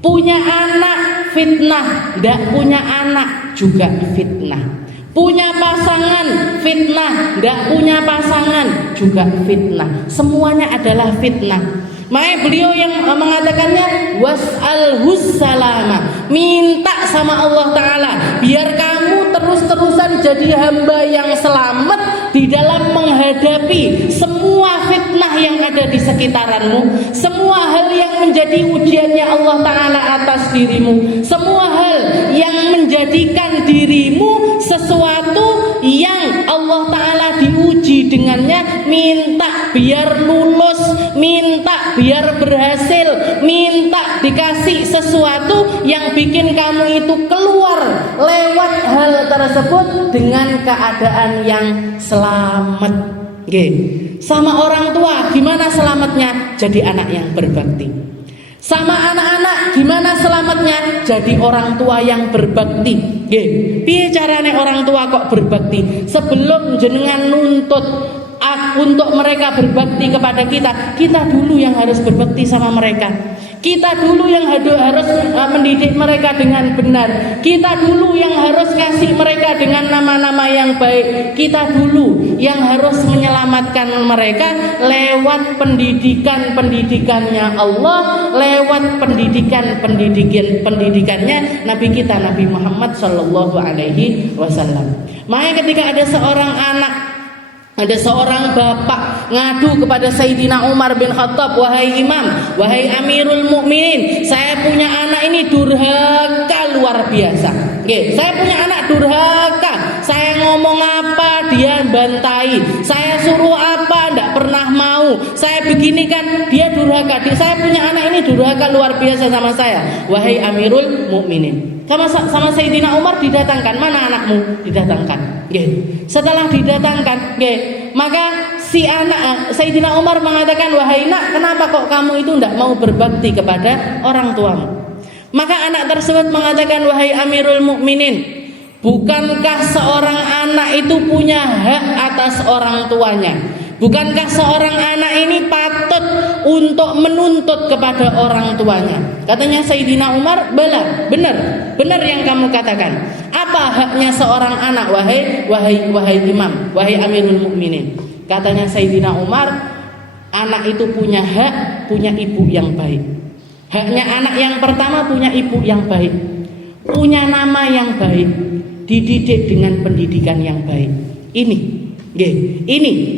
Punya anak fitnah, tidak punya anak juga fitnah. Punya pasangan fitnah, tidak punya pasangan juga fitnah. Semuanya adalah fitnah. Makanya beliau yang mengatakannya was'alhus salama, minta sama Allah Ta'ala biar kamu terus-terusan jadi hamba yang selamat di dalam menghadapi semua fitnah yang ada di sekitaranmu, semua hal yang menjadi ujiannya Allah Ta'ala atas dirimu, semua hal yang menjadikan dirimu sesuatu yang Allah Ta'ala diuji dengannya. Minta biar lulus, minta biar berhasil, minta dikasih sesuatu yang bikin kamu itu keluar lewat hal tersebut dengan keadaan yang selamat. Sama orang tua gimana selamatnya? Jadi anak yang berbakti. Sama anak-anak gimana selamatnya? Jadi orang tua yang berbakti. Piye carane orang tua kok berbakti? Sebelum jenengan nuntut untuk mereka berbakti kepada kita dulu yang harus berbakti sama mereka. Kita dulu yang harus mendidik mereka dengan benar. Kita dulu yang harus kasih mereka dengan nama-nama yang baik. Kita dulu yang harus menyelamatkan mereka lewat pendidikannya Allah, lewat pendidikannya Nabi kita Nabi Muhammad Sallallahu Alaihi Wasallam. Makanya ketika ada seorang anak, ada seorang bapak ngadu kepada Sayyidina Umar bin Khattab, wahai imam, wahai amirul mukminin, saya punya anak ini durhaka luar biasa. Saya punya anak durhaka. Saya ngomong apa dia bantai, saya suruh apa tidak pernah mau, saya beginikan dia durhaka. Saya punya anak ini durhaka luar biasa sama saya, wahai amirul mukminin. Sama Sayyidina Umar didatangkan, mana anakmu? Didatangkan. Setelah didatangkan, maka si anak Sayyidina Umar mengatakan, wahai nak, kenapa kok kamu itu tidak mau berbakti kepada orang tuamu? Maka anak tersebut mengatakan, wahai Amirul Mukminin, bukankah seorang anak itu punya hak atas orang tuanya? Bukankah seorang anak ini patut untuk menuntut kepada orang tuanya. Katanya Sayyidina Umar, benar yang kamu katakan. Apa haknya seorang anak, wahai imam, wahai Amirul Mukminin? Katanya Sayyidina Umar, anak itu punya hak, punya ibu yang baik. Haknya anak yang pertama punya ibu yang baik, punya nama yang baik, dididik dengan pendidikan yang baik. Ini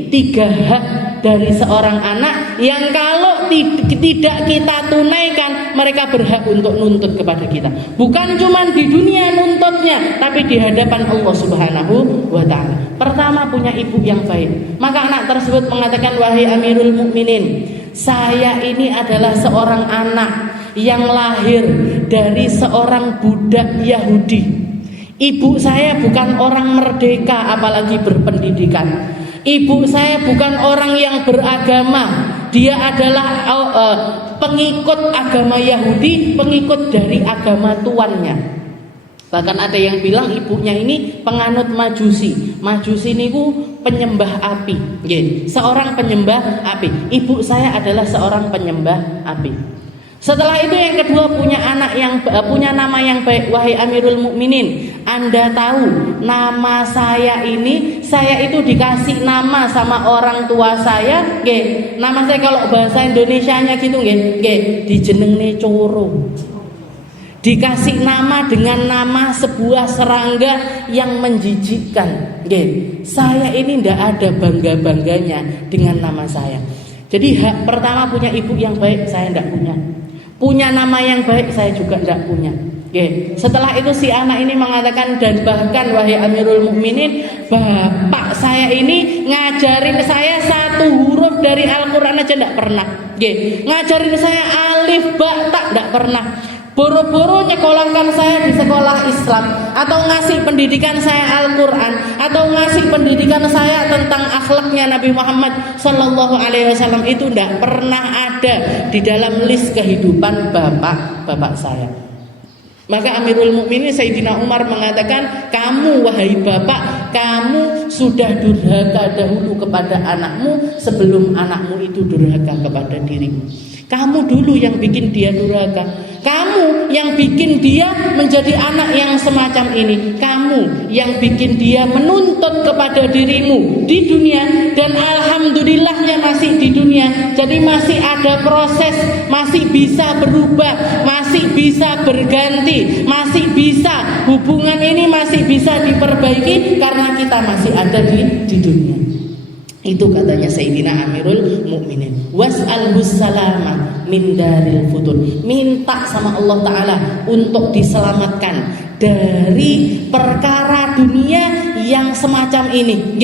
3 hak dari seorang anak yang kalau tidak kita tunaikan, mereka berhak untuk nuntut kepada kita. Bukan cuma di dunia nuntutnya, tapi di hadapan Allah Subhanahu wa ta'ala. Pertama, punya ibu yang baik. Maka anak tersebut mengatakan, wahai Amirul Mukminin, saya ini adalah seorang anak yang lahir dari seorang budak Yahudi. Ibu saya bukan orang merdeka, apalagi berpendidikan. Ibu saya bukan orang yang beragama. Dia adalah pengikut agama Yahudi, pengikut dari agama tuannya. Bahkan ada yang bilang ibunya ini penganut Majusi. Majusi niku penyembah api. Seorang penyembah api. Ibu saya adalah seorang penyembah api. Setelah itu yang kedua, punya nama yang baik. Wahai Amirul Mukminin, Anda tahu nama saya itu dikasih nama sama orang tua saya. Nama saya kalau bahasa Indonesianya gitu, dijenengne Coro. Dikasih nama dengan nama sebuah serangga yang menjijikkan. Saya ini tidak ada bangga-bangganya dengan nama saya. Jadi hak pertama, punya ibu yang baik, saya tidak punya. Punya nama yang baik, saya juga tidak punya. Setelah itu si anak ini mengatakan, dan bahkan wahai Amirul Mukminin, bapak saya ini ngajarin saya 1 huruf dari Al-Quran aja tidak pernah. Ngajarin saya alif ba ta tidak pernah. Boro-boro nyekolahkan saya di sekolah Islam, atau ngasih pendidikan saya Al-Quran, atau ngasih pendidikan saya tentang akhlaknya Nabi Muhammad Sallallahu Alaihi Wasallam, itu tidak pernah ada di dalam list kehidupan bapak saya. Maka Amirul Mukminin Sayyidina Umar mengatakan, kamu wahai bapak, kamu sudah durhaka dahulu kepada anakmu sebelum anakmu itu durhaka kepada dirimu. Kamu dulu yang bikin dia durhaka. Kamu yang bikin dia menjadi anak yang semacam ini. Kamu yang bikin dia menuntut kepada dirimu di dunia. Dan alhamdulillahnya masih di dunia. Jadi masih ada proses, masih bisa berubah, masih bisa berganti, masih bisa, hubungan ini masih bisa diperbaiki karena kita masih ada di dunia. Itu katanya Sayyidina Amirul Mukminin. Was'alhus salama min daril futur. Minta sama Allah Ta'ala untuk diselamatkan dari perkara dunia yang semacam ini.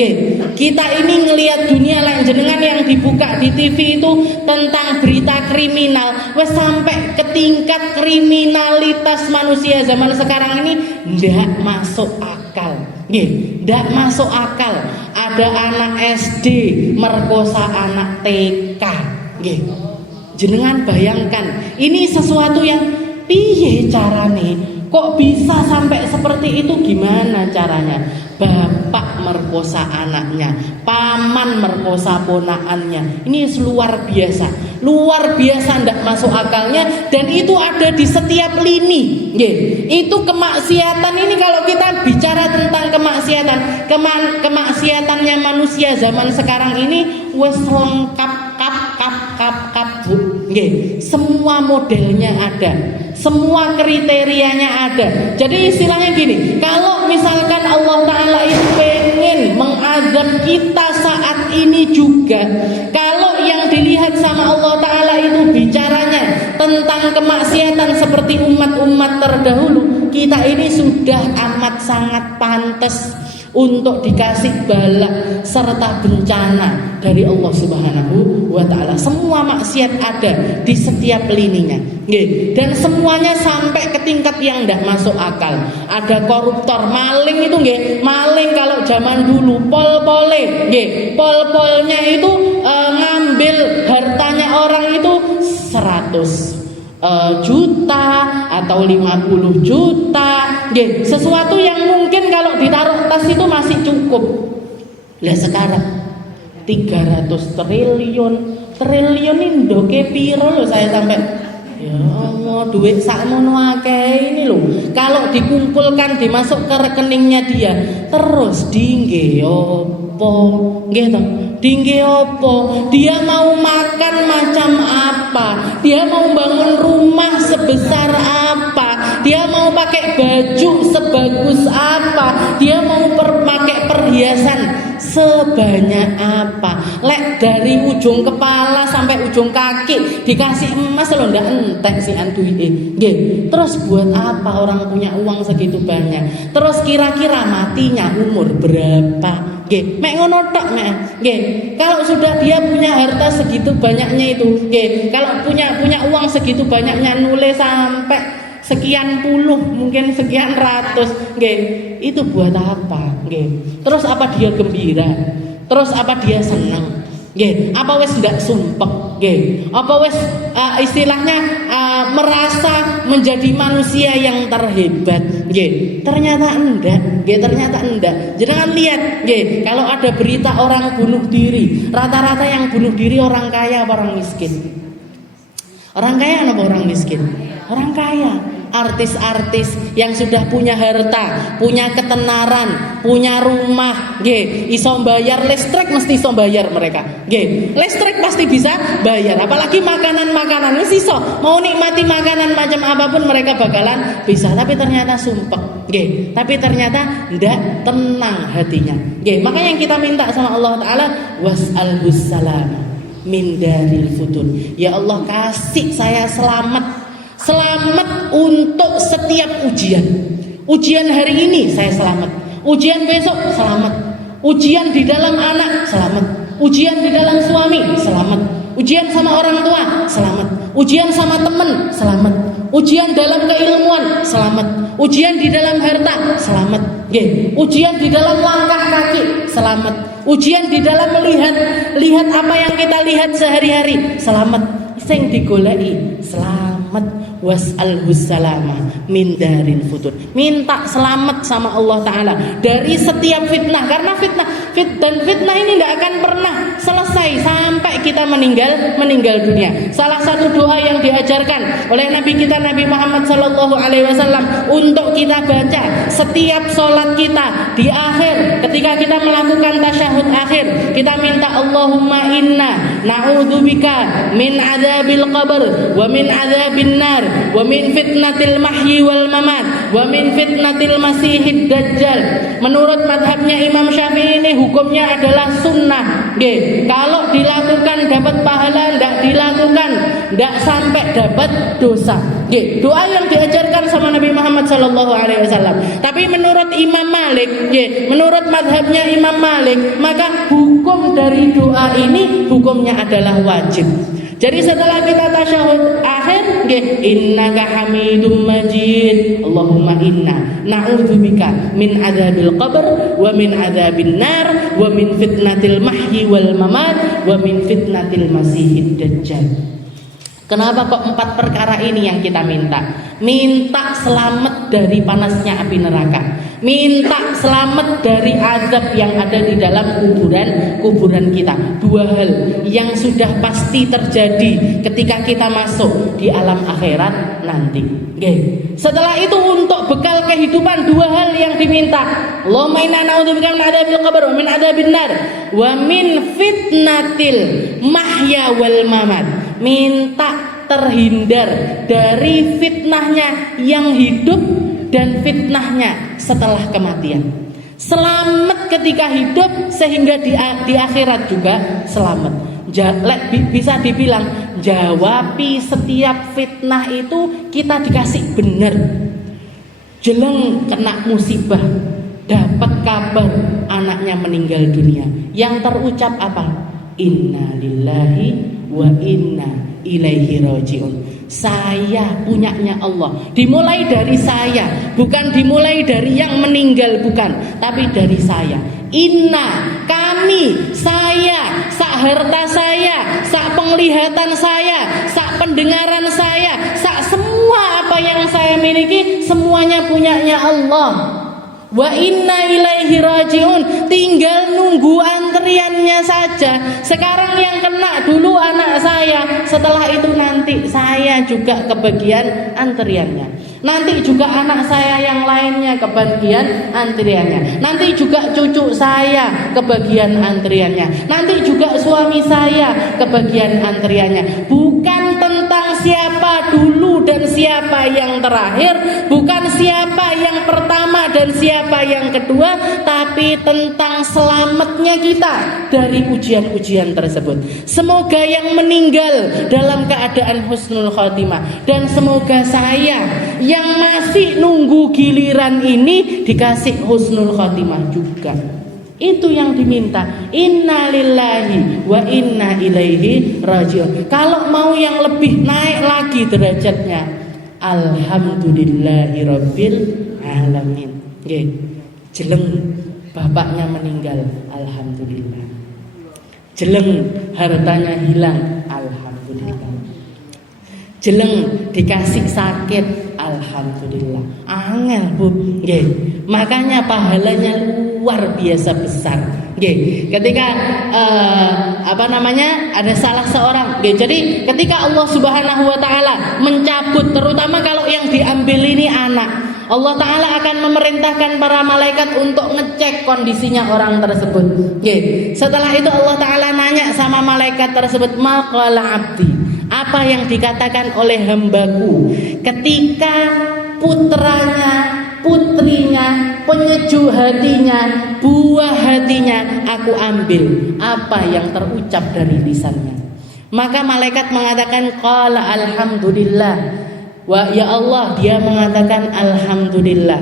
Kita ini ngelihat dunia lain jenengan yang dibuka di TV itu tentang berita kriminal, wes sampai ke tingkat kriminalitas manusia zaman sekarang ini ndak masuk akal. Ndak masuk akal. Ada anak SD merkosa anak TK. Jenengan bayangkan, ini sesuatu yang piye carane? Kok bisa sampai seperti itu? Gimana caranya? Bapak merkosa anaknya, paman merkosa ponakannya. Ini luar biasa ndak masuk akalnya, dan itu ada di setiap lini. Itu kemaksiatan ini, kalau kita bicara tentang kemaksiatannya manusia zaman sekarang ini wes lengkap kap. Semua modelnya ada, semua kriterianya ada. Jadi istilahnya gini, kalau misalkan Allah Ta'ala itu pengen mengazab kita saat ini juga, kalau yang dilihat sama Allah Ta'ala itu bicaranya tentang kemaksiatan seperti umat-umat terdahulu, kita ini sudah amat sangat pantas untuk dikasih bala serta bencana dari Allah Subhanahu wa Ta'ala. Semua maksiat ada di setiap lininya, dan semuanya sampai ke tingkat yang tidak masuk akal. Ada koruptor, maling itu maling kalau zaman dulu pol-polnya itu ngambil hartanya orang itu 100 juta atau 50 juta, sesuatu yang mungkin kalau ditaruh tas itu masih cukup. Lah sekarang 300 triliun, triliun ini ndoke piro lho saya sampai ya Allah duit sakmono akeh ini loh. Kalau dikumpulkan dimasuk ke rekeningnya dia terus dingge opo nggih to? Dingge opo? Dia mau makan macam apa? Dia mau bangun rumah sebesar apa? Dia mau pakai baju sebagus apa? Dia mau pakai perhiasan sebanyak apa? Lek dari ujung kepala sampai ujung kaki dikasih emas lo ndak entek si antuite. Nggih. Terus buat apa orang punya uang segitu banyak? Terus kira-kira matinya umur berapa? Nggih, mek ngono tok mek. Nggih. Kalau sudah dia punya harta segitu banyaknya itu, nggih. Kalau punya uang segitu banyaknya nulis sampai sekian puluh, mungkin sekian ratus, nggih. Itu buat apa? Nggih. Terus apa dia gembira? Terus apa dia senang? Nggih. Apa wis ndak sumpek? Nggih. Apa wis istilahnya merasa menjadi manusia yang terhebat? Nggih. Ternyata enggak. Nggih, ternyata enggak. Jangan lihat, nggih, kalau ada berita orang bunuh diri, rata-rata yang bunuh diri orang kaya apa orang miskin? Orang kaya apa orang miskin? Orang kaya. Artis-artis yang sudah punya harta, punya ketenaran, punya rumah, nggih, iso bayar listrik mesti iso bayar mereka. Nggih, listrik pasti bisa bayar, apalagi makanan-makanan wis iso. Mau nikmati makanan macam apapun mereka bakalan bisa, tapi ternyata sumpek. Nggih, tapi ternyata ndak tenang hatinya. Nggih, makanya yang kita minta sama Allah taala was'alhus salama min daril futun. Ya Allah, kasih saya selamat untuk setiap ujian. Ujian hari ini saya selamat. Ujian besok selamat. Ujian di dalam anak selamat. Ujian di dalam suami selamat. Ujian sama orang tua selamat. Ujian sama teman selamat. Ujian dalam keilmuan selamat. Ujian di dalam harta selamat. Ujian di dalam langkah kaki selamat. Ujian di dalam melihat apa yang kita lihat sehari-hari selamat. Sing digoleki selamat. Was'alhus salama min daril futun. Minta selamat sama Allah Ta'ala dari setiap fitnah. Karena fitnah ini tidak akan pernah selesai sampai kita meninggal dunia. Salah satu doa yang diajarkan oleh Nabi kita Nabi Muhammad SAW untuk kita baca setiap sholat kita di akhir, ketika kita melakukan tasyahud akhir, kita minta Allahumma inna na'udzubika min adzabil qabr wa min adzabin nar wa min fitnatil mahyi wal mamat wa min fitnatil masihid dajjal. Menurut madhabnya Imam Syafi'i ini hukumnya adalah sunnah. Kalau dilakukan dapat pahala, tidak dilakukan tidak sampai dapat dosa. Doa yang diajarkan sama Nabi Muhammad SAW. Tapi menurut Imam Malik, menurut madhabnya Imam Malik, maka hukum dari doa ini hukumnya adalah wajib. Jadi setelah kita tasyahud akhir, innaka hamidum majid. Allahumma inna na'udzubika min adzabil qabr wa min adzabin nar wa min fitnatil mahyi wal mamat wa min fitnatil masihid dajjal. Kenapa kok 4 perkara ini yang kita minta? Minta selamat dari panasnya api neraka. Minta selamat dari azab yang ada di dalam kuburan kita. 2 hal yang sudah pasti terjadi ketika kita masuk di alam akhirat nanti. Setelah itu untuk bekal kehidupan 2 hal yang diminta. Allahumma inna na'udzubika min adzabil qabr wa min adzabin nar wa min fitnatil mahya wal mamat. Minta terhindar dari fitnahnya yang hidup dan fitnahnya setelah kematian. Selamat ketika hidup sehingga di akhirat juga selamat. Bisa dibilang jawabi setiap fitnah itu kita dikasih benar. Jeleng kena musibah, dapat kabar anaknya meninggal dunia. Yang terucap apa? Inna lillahi wa inna ilaihi rajiun. Saya punyanya Allah. Dimulai dari saya, bukan dimulai dari yang meninggal, bukan, tapi dari saya. Inna, kami, saya, sak harta saya, sak penglihatan saya, sak pendengaran saya, sak semua apa yang saya miliki, semuanya punyanya Allah. Wa inna ilaihi rajiun. Tinggal nunggu antar antriannya saja. Sekarang yang kena dulu anak saya, setelah itu nanti saya juga kebagian antriannya. Nanti juga anak saya yang lainnya kebagian antriannya. Nanti juga cucu saya kebagian antriannya. Nanti juga suami saya kebagian antriannya. Bukan tentang siapa dulu dan siapa yang terakhir, bukan siapa yang pertama dan siapa yang kedua, tapi tentang selamatnya kita dari ujian-ujian tersebut. Semoga yang meninggal dalam keadaan husnul khotimah, dan semoga saya yang masih nunggu giliran ini dikasih husnul khotimah juga. Itu yang diminta. Inna lillahi wa inna ilaihi rajiun. Kalau mau yang lebih naik lagi derajatnya, alhamdulillahi rabbil alamin. Nggih. Jeleng bapaknya meninggal, alhamdulillah. Jeleng hartanya hilang, alhamdulillah. Jeleng dikasih sakit, alhamdulillah. Angel Bu, nggih. Makanya pahalanya luar biasa besar. Nggih. Ketika ada salah seorang, nggih. Jadi ketika Allah Subhanahu wa taala mencabut, terutama kalau yang diambil ini anak, Allah Ta'ala akan memerintahkan para malaikat untuk ngecek kondisinya orang tersebut. Nggih. Setelah itu Allah Ta'ala nanya sama malaikat tersebut, maqala abdi, apa yang dikatakan oleh hambaku ketika putranya, putrinya, penyejuk hatinya, buah hatinya aku ambil, apa yang terucap dari lisannya? Maka malaikat mengatakan qala alhamdulillah. Wa ya Allah, dia mengatakan alhamdulillah.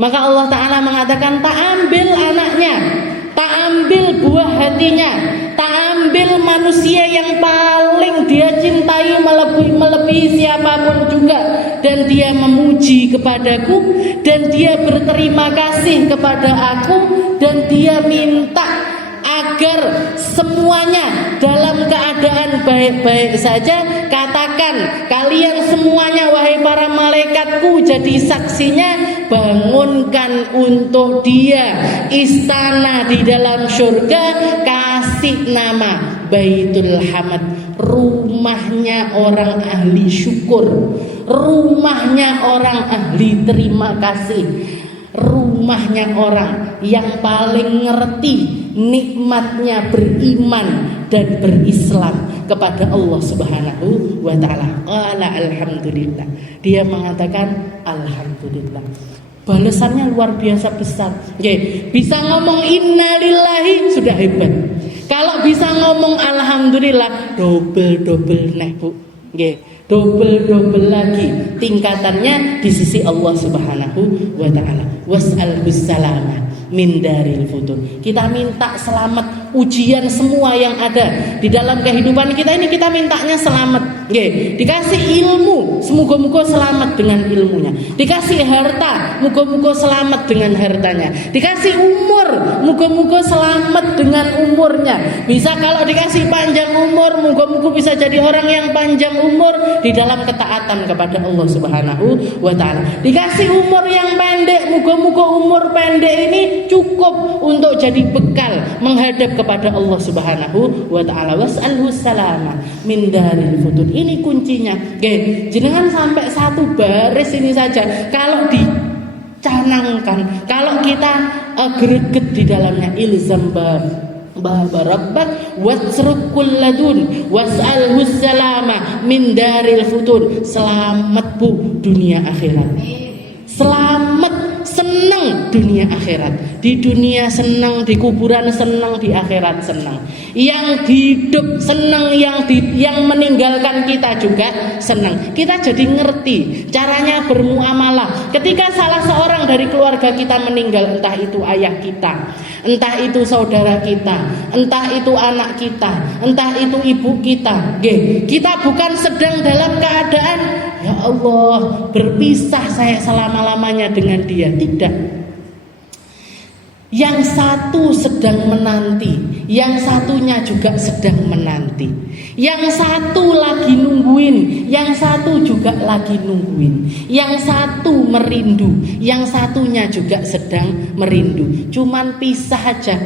Maka Allah Ta'ala mengatakan, tak ambil anaknya, tak ambil buah hatinya, tak ambil manusia yang paling dia cintai melebihi siapapun juga, dan dia memuji kepadaku, dan dia berterima kasih kepada aku, dan dia minta agar semuanya dalam keadaan baik-baik saja. Katakan kalian semuanya wahai para malaikatku jadi saksinya, bangunkan untuk dia istana di dalam surga, kasih nama Baitul Hamad, rumahnya orang ahli syukur, rumahnya orang ahli terima kasih, rumahnya orang yang paling ngerti nikmatnya beriman dan berislam kepada Allah Subhanahu wa taala. Qala alhamdulillah. Dia mengatakan alhamdulillah. Balasannya luar biasa besar. Nggih, bisa ngomong innalillahi sudah hebat. Kalau bisa ngomong alhamdulillah double neh, Bu. Nggih. Double lagi tingkatannya di sisi Allah Subhanahu wa taala. Was'alhus salamah min daril futun. Kita minta selamat ujian semua yang ada di dalam kehidupan kita ini, kita mintanya selamat. Nggih, dikasih ilmu, semoga-moga selamat dengan ilmunya. Dikasih harta, moga-moga selamat dengan hartanya. Dikasih umur, moga-moga selamat dengan umurnya. Bisa kalau dikasih panjang umur, moga-moga bisa jadi orang yang panjang umur di dalam ketaatan kepada Allah Subhanahu wa taala. Dikasih umur yang pendek, moga-moga umur pendek ini cukup untuk jadi bekal menghadap kepada Allah Subhanahu wa taala. Was'alhus salama min daril futun. Ini kuncinya. Oke, jenengan sampai satu baris ini saja kalau dicanangkan, kalau kita greget di dalamnya, ilzam rabbak wasruk kulladun was'alhus salama min daril futun. Selamat Bu dunia akhirat. Selamat, senang dunia akhirat. Di dunia senang, di kuburan senang, di akhirat senang. Yang hidup senang, yang meninggalkan kita juga senang. Kita jadi ngerti caranya bermuamalah. Ketika salah seorang dari keluarga kita meninggal, entah itu ayah kita, entah itu saudara kita, entah itu anak kita, entah itu ibu kita, kita bukan sedang dalam keadaan ya Allah berpisah saya selama-lamanya dengan dia. Tidak. Yang satu sedang menanti, yang satunya juga sedang menanti. Yang satu lagi nungguin, yang satu juga lagi nungguin. Yang satu merindu, yang satunya juga sedang merindu. Cuman pisah aja.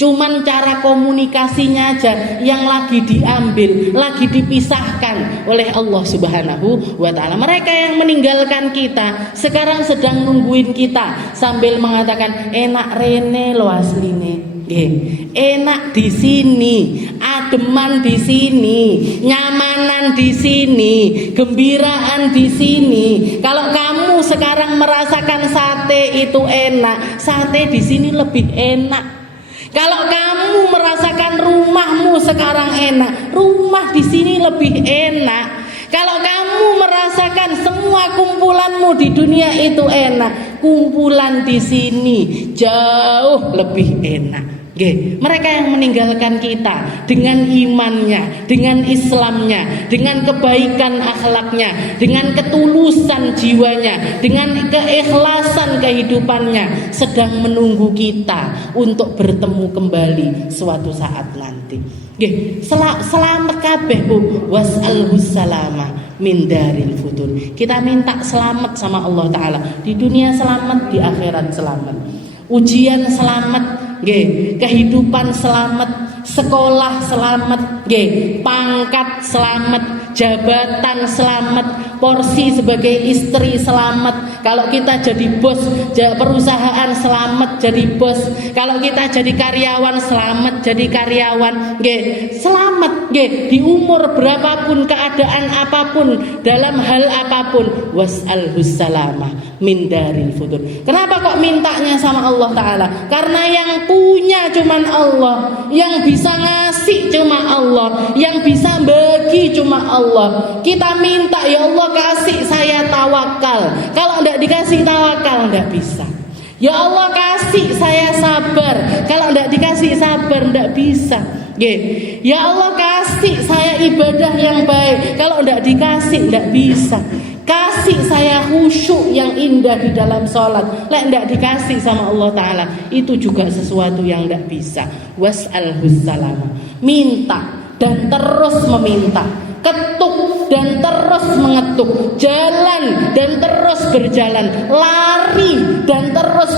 Cuman cara komunikasinya aja yang lagi diambil, lagi dipisahkan oleh Allah Subhanahu wa ta'ala. Mereka yang meninggalkan kita sekarang sedang nungguin kita sambil mengatakan enak rene lo asline. Enak di sini, ademan di sini, nyamanan di sini, gembiraan di sini. Kalau kamu sekarang merasakan sate itu enak, sate di sini lebih enak. Kalau kamu merasakan rumahmu sekarang enak, rumah di sini lebih enak. Kalau kamu merasakan semua kumpulanmu di dunia itu enak, kumpulan di sini jauh lebih enak. Mereka yang meninggalkan kita dengan imannya, dengan Islamnya, dengan kebaikan akhlaknya, dengan ketulusan jiwanya, dengan keikhlasan kehidupannya, sedang menunggu kita untuk bertemu kembali suatu saat nanti. Selamat kabeh Bu, was'alhu salama min daril futur. Kita minta selamat sama Allah Ta'ala, di dunia selamat, di akhirat selamat. Ujian selamat, kehidupan selamat, sekolah selamat, pangkat selamat, jabatan selamat, porsi sebagai istri selamat. Kalau kita jadi bos perusahaan selamat jadi bos. Kalau kita jadi karyawan selamat jadi karyawan. Selamat di umur berapapun, keadaan apapun, dalam hal apapun. Was'alhus salama min daril futur. Kenapa kok mintanya sama Allah Ta'ala? Karena yang punya cuman Allah, yang bisa ngasih cuma Allah, yang bisa bagi cuma Allah. Kita minta, ya Allah kasih saya tawakal. Kalau enggak dikasih tawakal enggak bisa. Ya Allah kasih saya sabar. Kalau enggak dikasih sabar enggak bisa. Ya Allah kasih saya ibadah yang baik. Kalau enggak dikasih enggak bisa. Kasih saya khusyuk yang indah di dalam sholat. Lek enggak dikasih sama Allah Ta'ala, itu juga sesuatu yang enggak bisa. Was'alhus salama. Minta dan terus meminta, ketuk dan terus mengetuk, jalan dan terus berjalan, lari dan terus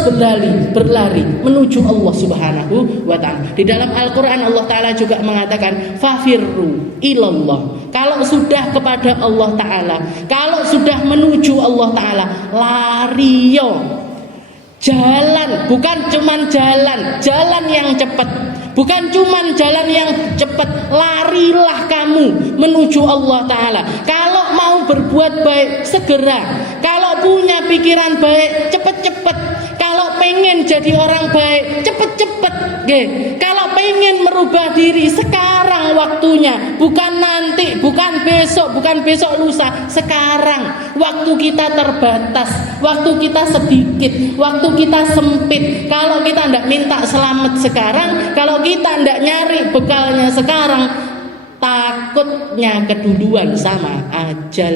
berlari menuju Allah Subhanahu wa ta'ala. Di dalam Al-Quran Allah Ta'ala juga mengatakan fafirru ilallah. Kalau sudah kepada Allah Ta'ala, kalau sudah menuju Allah Ta'ala, lari yo. Jalan, bukan cuman jalan yang cepat, bukan cuman jalan yang cepat, larilah kamu menuju Allah Ta'ala. Kalau mau berbuat baik, segera. Kalau punya pikiran baik, cepet-cepet. Kalau pengen jadi orang baik, cepet-cepet. Kalau pengen merubah diri, sekarang waktunya. Bukan nanti, bukan besok lusa. Sekarang. Waktu kita terbatas, waktu kita sedikit, waktu kita sempit. Kalau kita tidak minta selamat sekarang, kalau kita tidak nyari bekalnya sekarang, takutnya keduluan sama ajal,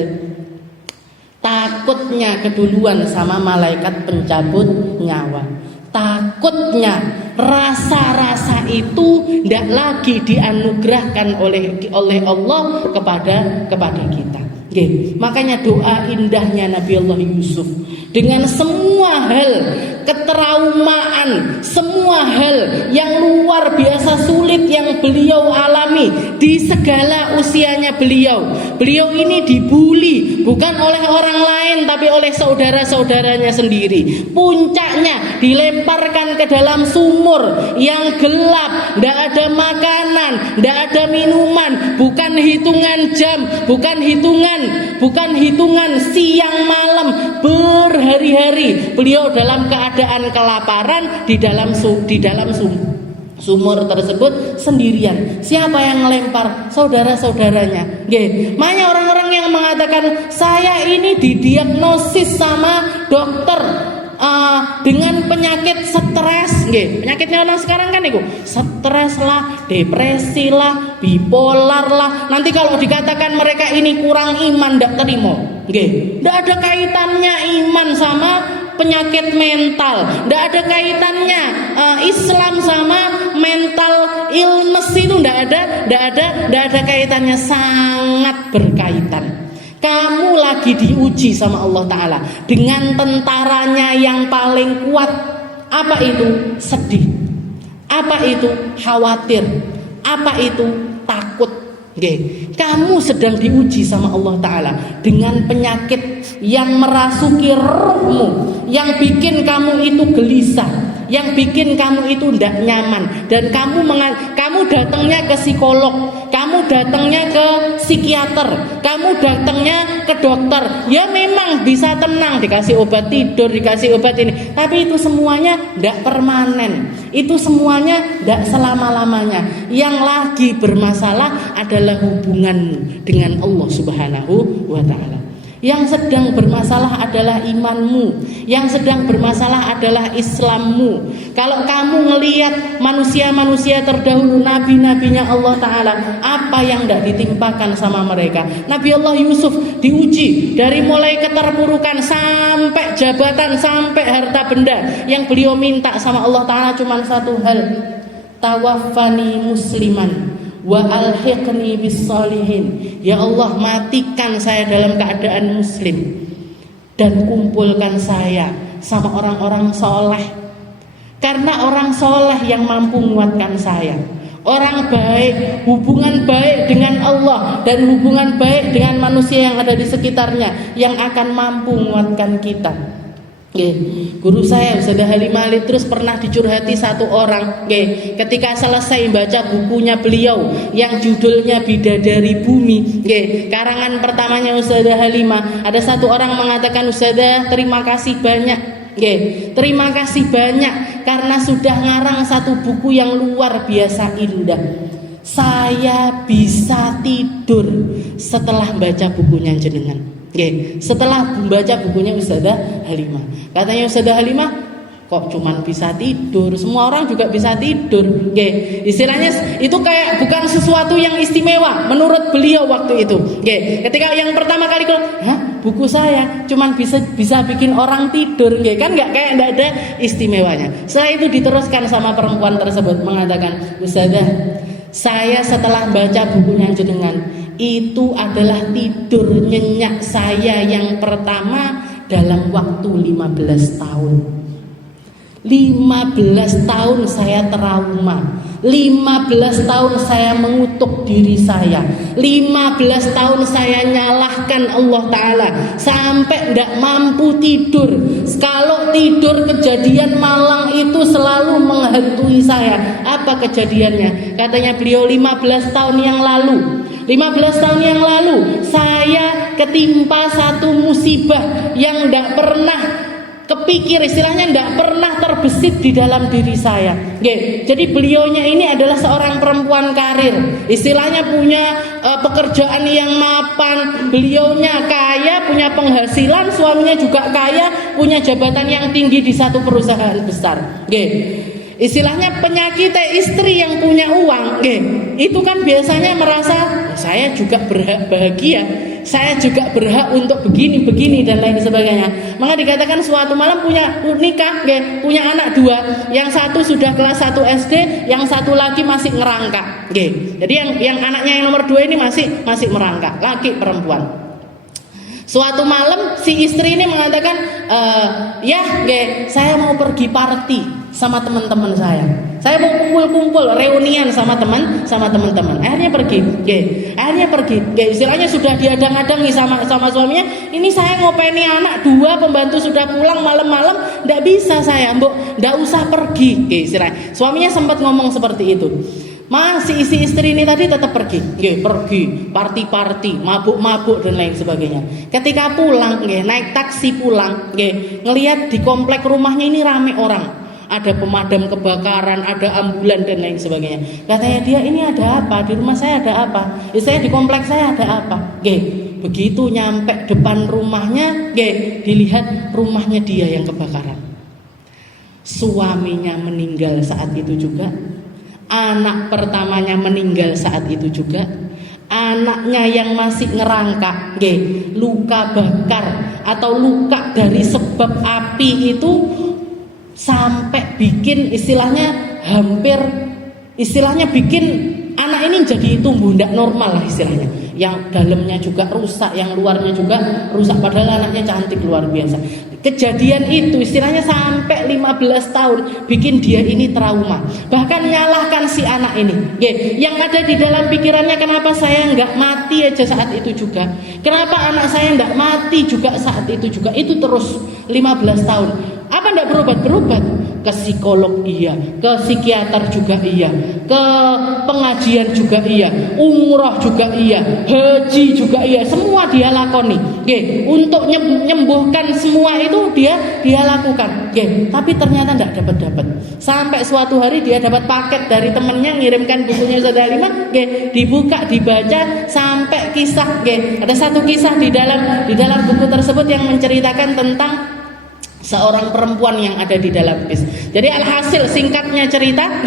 takutnya keduluan sama malaikat pencabut nyawa, takutnya rasa-rasa itu tidak lagi dianugerahkan oleh Allah kepada kita. Makanya doa indahnya Nabi Allah Yusuf, dengan semua hal ketraumaan, semua hal yang luar biasa sulit yang beliau alami di segala usianya beliau ini dibully bukan oleh orang lain tapi oleh saudara-saudaranya sendiri. Puncaknya dilemparkan ke dalam sumur yang gelap, tidak ada makanan, tidak ada minuman, bukan hitungan jam, bukan hitungan siang malam, berhari-hari beliau dalam keadaan kelaparan di dalam sumur tersebut sendirian. Siapa yang melempar? Saudara-saudaranya. Makanya orang-orang yang mengatakan saya ini didiagnosis sama dokter dengan penyakit stres, penyakitnya orang sekarang kan itu stres lah, depresi lah, bipolar lah. Nanti kalau dikatakan mereka ini kurang iman, tidak terima. Tidak ada kaitannya iman sama penyakit mental, tidak ada kaitannya Islam sama mental illness, itu tidak ada kaitannya, sangat berkaitan. Kamu lagi diuji sama Allah Ta'ala dengan tentaranya yang paling kuat. Apa itu? Sedih. Apa itu khawatir? Apa itu takut? Nggih, kamu sedang diuji sama Allah Ta'ala dengan penyakit yang merasuki rohmu, yang bikin kamu itu gelisah, yang bikin kamu itu tidak nyaman, dan kamu datangnya ke psikolog, kamu datangnya ke psikiater, kamu datangnya ke dokter. Ya memang bisa tenang, dikasih obat tidur, dikasih obat ini, tapi itu semuanya tidak permanen, itu semuanya tidak selama-lamanya. Yang lagi bermasalah adalah hubunganmu dengan Allah Subhanahu wa Ta'ala. Yang sedang bermasalah adalah imanmu, yang sedang bermasalah adalah Islammu. Kalau kamu ngelihat manusia-manusia terdahulu, nabi-nabinya Allah Ta'ala, apa yang tidak ditimpakan sama mereka. Nabi Allah Yusuf diuji dari mulai keterpurukan sampai jabatan, sampai harta benda. Yang beliau minta sama Allah Ta'ala cuma satu hal, tawaffani musliman wa alhiqni bis sholihin. Ya Allah, matikan saya dalam keadaan muslim dan kumpulkan saya sama orang-orang soleh. Karena orang soleh yang mampu menguatkan saya. Orang baik, hubungan baik dengan Allah dan hubungan baik dengan manusia yang ada di sekitarnya yang akan mampu menguatkan kita. Guru saya Ustazah Halimah terus pernah dicurhati satu orang. Ketika selesai baca bukunya beliau yang judulnya Bidadari Bumi, karangan pertamanya Ustazah Halimah, ada satu orang mengatakan, Ustazah terima kasih banyak, terima kasih banyak karena sudah ngarang satu buku yang luar biasa indah. Saya bisa tidur setelah baca bukunya jenengan. Setelah membaca bukunya Ustazah Halimah. Katanya Ustazah Halimah, kok cuman bisa tidur? Semua orang juga bisa tidur. Istilahnya itu kayak bukan sesuatu yang istimewa menurut beliau waktu itu. Ketika yang pertama kali buku saya cuman bisa bikin orang tidur, kan nggak kayak nggak ada istimewanya. Setelah itu diteruskan sama perempuan tersebut mengatakan, Ustazah, saya setelah baca bukunya jenengan, itu adalah tidur nyenyak saya yang pertama dalam waktu 15 tahun. 15 tahun saya trauma, 15 tahun saya mengutuk diri saya, 15 tahun saya nyalahkan Allah Ta'ala sampai tidak mampu tidur. Kalau tidur kejadian malang itu selalu menghantui saya. Apa kejadiannya? Katanya beliau 15 tahun yang lalu, 15 tahun yang lalu saya ketimpa satu musibah yang tidak pernah kepikir, istilahnya tidak pernah terbesit di dalam diri saya. Jadi beliaunya ini adalah seorang perempuan karir, istilahnya punya pekerjaan yang mapan, beliaunya kaya, punya penghasilan, suaminya juga kaya, punya jabatan yang tinggi di satu perusahaan besar. Istilahnya penyakit istri yang punya uang, itu kan biasanya merasa saya juga berhak bahagia, saya juga berhak untuk begini dan lain sebagainya. Maka dikatakan suatu malam punya nikah, punya anak dua, yang satu sudah kelas 1 SD, yang satu lagi masih ngerangkak. Jadi yang anaknya yang nomor 2 ini masih merangkak, laki perempuan. Suatu malam si istri ini mengatakan, saya mau pergi party sama teman-teman saya mau kumpul reunian sama teman-teman. Akhirnya pergi. Istilahnya sudah diadang-adangi sama suaminya. Ini saya ngopeni anak 2, pembantu sudah pulang malam-malam, ndak bisa saya, mbok, ndak usah pergi. Istilahnya suaminya sempat ngomong seperti itu. Masih si istri ini tadi tetap pergi, party, mabuk dan lain sebagainya. Ketika pulang, naik taksi pulang, ngelihat di komplek rumahnya ini rame orang. Ada pemadam kebakaran, ada ambulan dan lain sebagainya. Katanya dia, ini ada apa? Di rumah saya ada apa? Saya di komplek saya ada apa? Begitu nyampe depan rumahnya, dilihat rumahnya dia yang kebakaran. Suaminya meninggal saat itu juga. Anak pertamanya meninggal saat itu juga. Anaknya yang masih ngerangkak, luka bakar atau luka dari sebab api itu sampai bikin istilahnya bikin anak ini jadi tumbuh tidak normal lah istilahnya. Yang dalamnya juga rusak, yang luarnya juga rusak, padahal anaknya cantik luar biasa. Kejadian itu istilahnya sampai 15 tahun bikin dia ini trauma. Bahkan nyalahkan si anak ini. Yang ada di dalam pikirannya, kenapa saya nggak mati aja saat itu juga? Kenapa anak saya nggak mati juga saat itu juga? Itu terus 15 tahun. Apa nggak berobat? Ke psikolog iya, ke psikiater juga iya, ke pengajian juga iya, umroh juga iya, haji juga iya, semua dia lakoni. Untuk menyembuhkan semua itu dia lakukan. Tapi ternyata tidak dapat. Sampai suatu hari dia dapat paket dari temannya ngirimkan bukunya Ustaz Halimah, dibuka, dibaca sampai kisah. Ada satu kisah di dalam buku tersebut yang menceritakan tentang seorang perempuan yang ada di dalam bis. Jadi alhasil singkatnya cerita,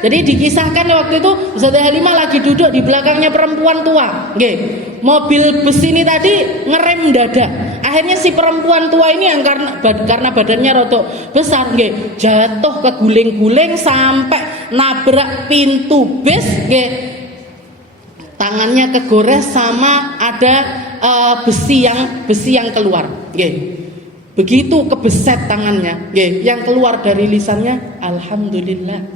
jadi dikisahkan waktu itu Ustaz Halimah lagi duduk di belakangnya perempuan tua. Mobil bus ini tadi ngerem dada. Akhirnya si perempuan tua ini yang karena badannya rotok besar, jatuh ke guling-guling sampai nabrak pintu bis. Tangannya kegores sama ada besi yang keluar. Begitu kebeset tangannya, yang keluar dari lisannya, alhamdulillah,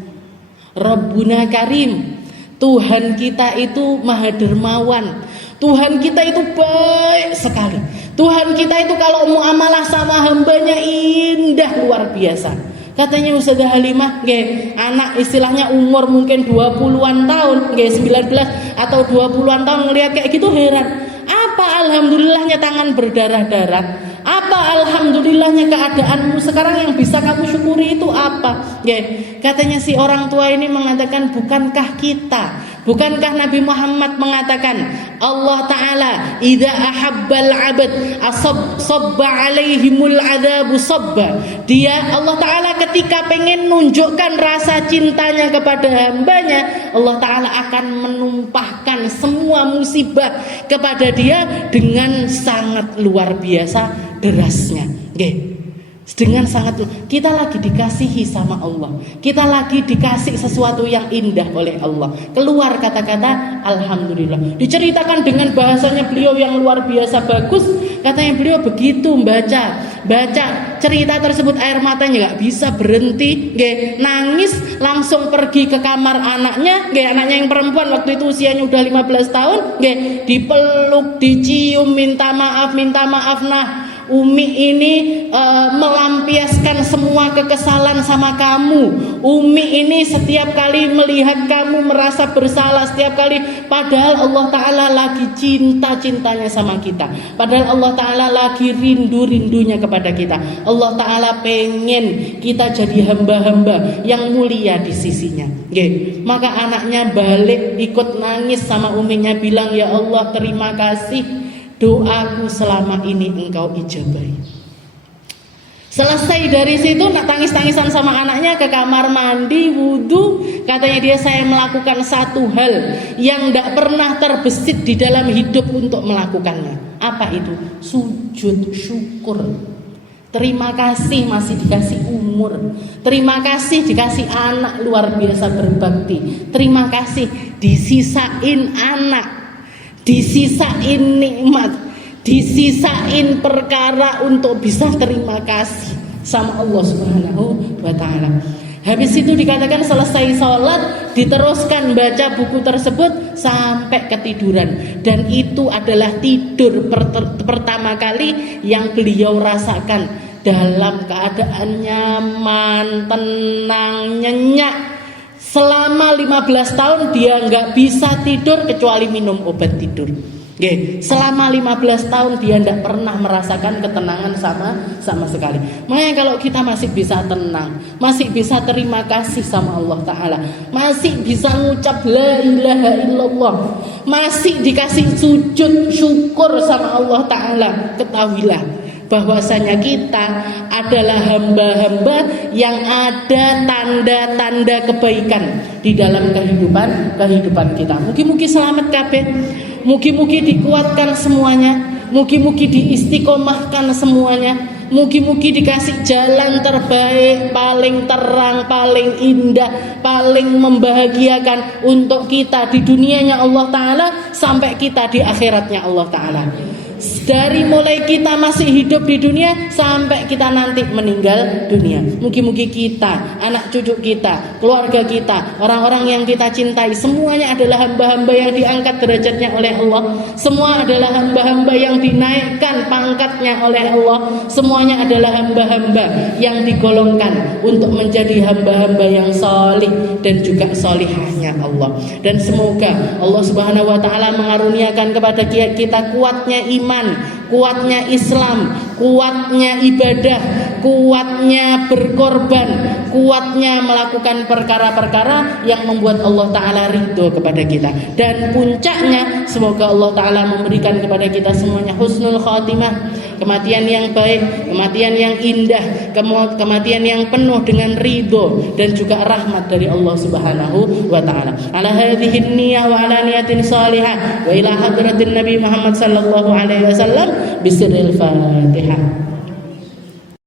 Rabbuna Karim, Tuhan kita itu maha dermawan, Tuhan kita itu baik sekali, Tuhan kita itu kalau muamalah sama hambanya indah luar biasa. Katanya Ustazah Halimah, anak istilahnya umur mungkin 20-an tahun, 19 atau 20-an tahun ngelihat kayak gitu heran. Apa alhamdulillahnya tangan berdarah-darah? Apa alhamdulillahnya keadaanmu sekarang yang bisa kamu syukuri itu apa? Katanya si orang tua ini mengatakan, bukankah Nabi Muhammad mengatakan Allah Ta'ala idza ahabbal abad sabba alaihimul adabu sabba. Allah Ta'ala ketika pengen nunjukkan rasa cintanya kepada hambanya, Allah Ta'ala akan menumpahkan semua musibah kepada dia dengan sangat luar biasa derasnya. Dengan sangat, kita lagi dikasihi sama Allah, kita lagi dikasih sesuatu yang indah oleh Allah, keluar kata-kata alhamdulillah. Diceritakan dengan bahasanya beliau yang luar biasa bagus. Katanya beliau begitu baca cerita tersebut air matanya nggak bisa berhenti, nangis, langsung pergi ke kamar anaknya yang perempuan waktu itu usianya udah 15 tahun, dipeluk, dicium, minta maaf. Nah, Umi ini melampiaskan semua kekesalan sama kamu. Umi ini setiap kali melihat kamu merasa bersalah setiap kali. Padahal Allah Ta'ala lagi cinta-cintanya sama kita. Padahal Allah Ta'ala lagi rindu-rindunya kepada kita. Allah Ta'ala pengen kita jadi hamba-hamba yang mulia di sisinya. Maka anaknya balik ikut nangis sama uminya, bilang, ya Allah terima kasih, doaku selama ini engkau ijabahi. Selesai dari situ tangis-tangisan sama anaknya, ke kamar mandi, wudu. Katanya dia, saya melakukan satu hal yang tidak pernah terbesit di dalam hidup untuk melakukannya. Apa itu? Sujud syukur. Terima kasih masih dikasih umur, terima kasih dikasih anak luar biasa berbakti, terima kasih disisain anak, disisain nikmat, disisain perkara untuk bisa terima kasih sama Allah Subhanahu wa Ta'ala. Habis itu dikatakan selesai sholat, diteruskan baca buku tersebut sampai ketiduran. Dan itu adalah tidur pertama kali yang beliau rasakan dalam keadaan nyaman, tenang, nyenyak. Selama 15 tahun dia nggak bisa tidur kecuali minum obat tidur. Selama 15 tahun dia tidak pernah merasakan ketenangan sama sekali. Makanya kalau kita masih bisa tenang, masih bisa terima kasih sama Allah Ta'ala, masih bisa ngucap la ilaha illallah, masih dikasih sujud syukur sama Allah Ta'ala, ketahuilah bahwasanya kita adalah hamba-hamba yang ada tanda-tanda kebaikan di dalam kehidupan kita. Mugi-mugi selamat kabeh, mugi-mugi dikuatkan semuanya, mugi-mugi diistiqomahkan semuanya, mugi-mugi dikasih jalan terbaik, paling terang, paling indah, paling membahagiakan untuk kita di dunianya Allah Ta'ala sampai kita di akhiratnya Allah Ta'ala. dari mulai kita masih hidup di dunia sampai kita nanti meninggal dunia. Mugi-mugi kita, anak cucu kita, keluarga kita, orang-orang yang kita cintai, semuanya adalah hamba-hamba yang diangkat derajatnya oleh Allah. Semua adalah hamba-hamba yang dinaikkan pangkatnya oleh Allah. Semuanya adalah hamba-hamba yang digolongkan untuk menjadi hamba-hamba yang salih dan juga salihahnya Allah. Dan semoga Allah Subhanahu wa taala mengaruniakan kepada kita kuatnya iman, kuatnya Islam, kuatnya ibadah, kuatnya berkorban, kuatnya melakukan perkara-perkara yang membuat Allah Ta'ala ridho kepada kita. Dan puncaknya semoga Allah Ta'ala memberikan kepada kita semuanya husnul khatimah, kematian yang baik, kematian yang indah, kematian yang penuh dengan ridho dan juga rahmat dari Allah Subhanahu wa Ta'ala. Ala hadhihi niyah wa ala niyatin salihah wa ila hadratin Nabi Muhammad sallallahu alaihi wasallam bisirril Fatihah.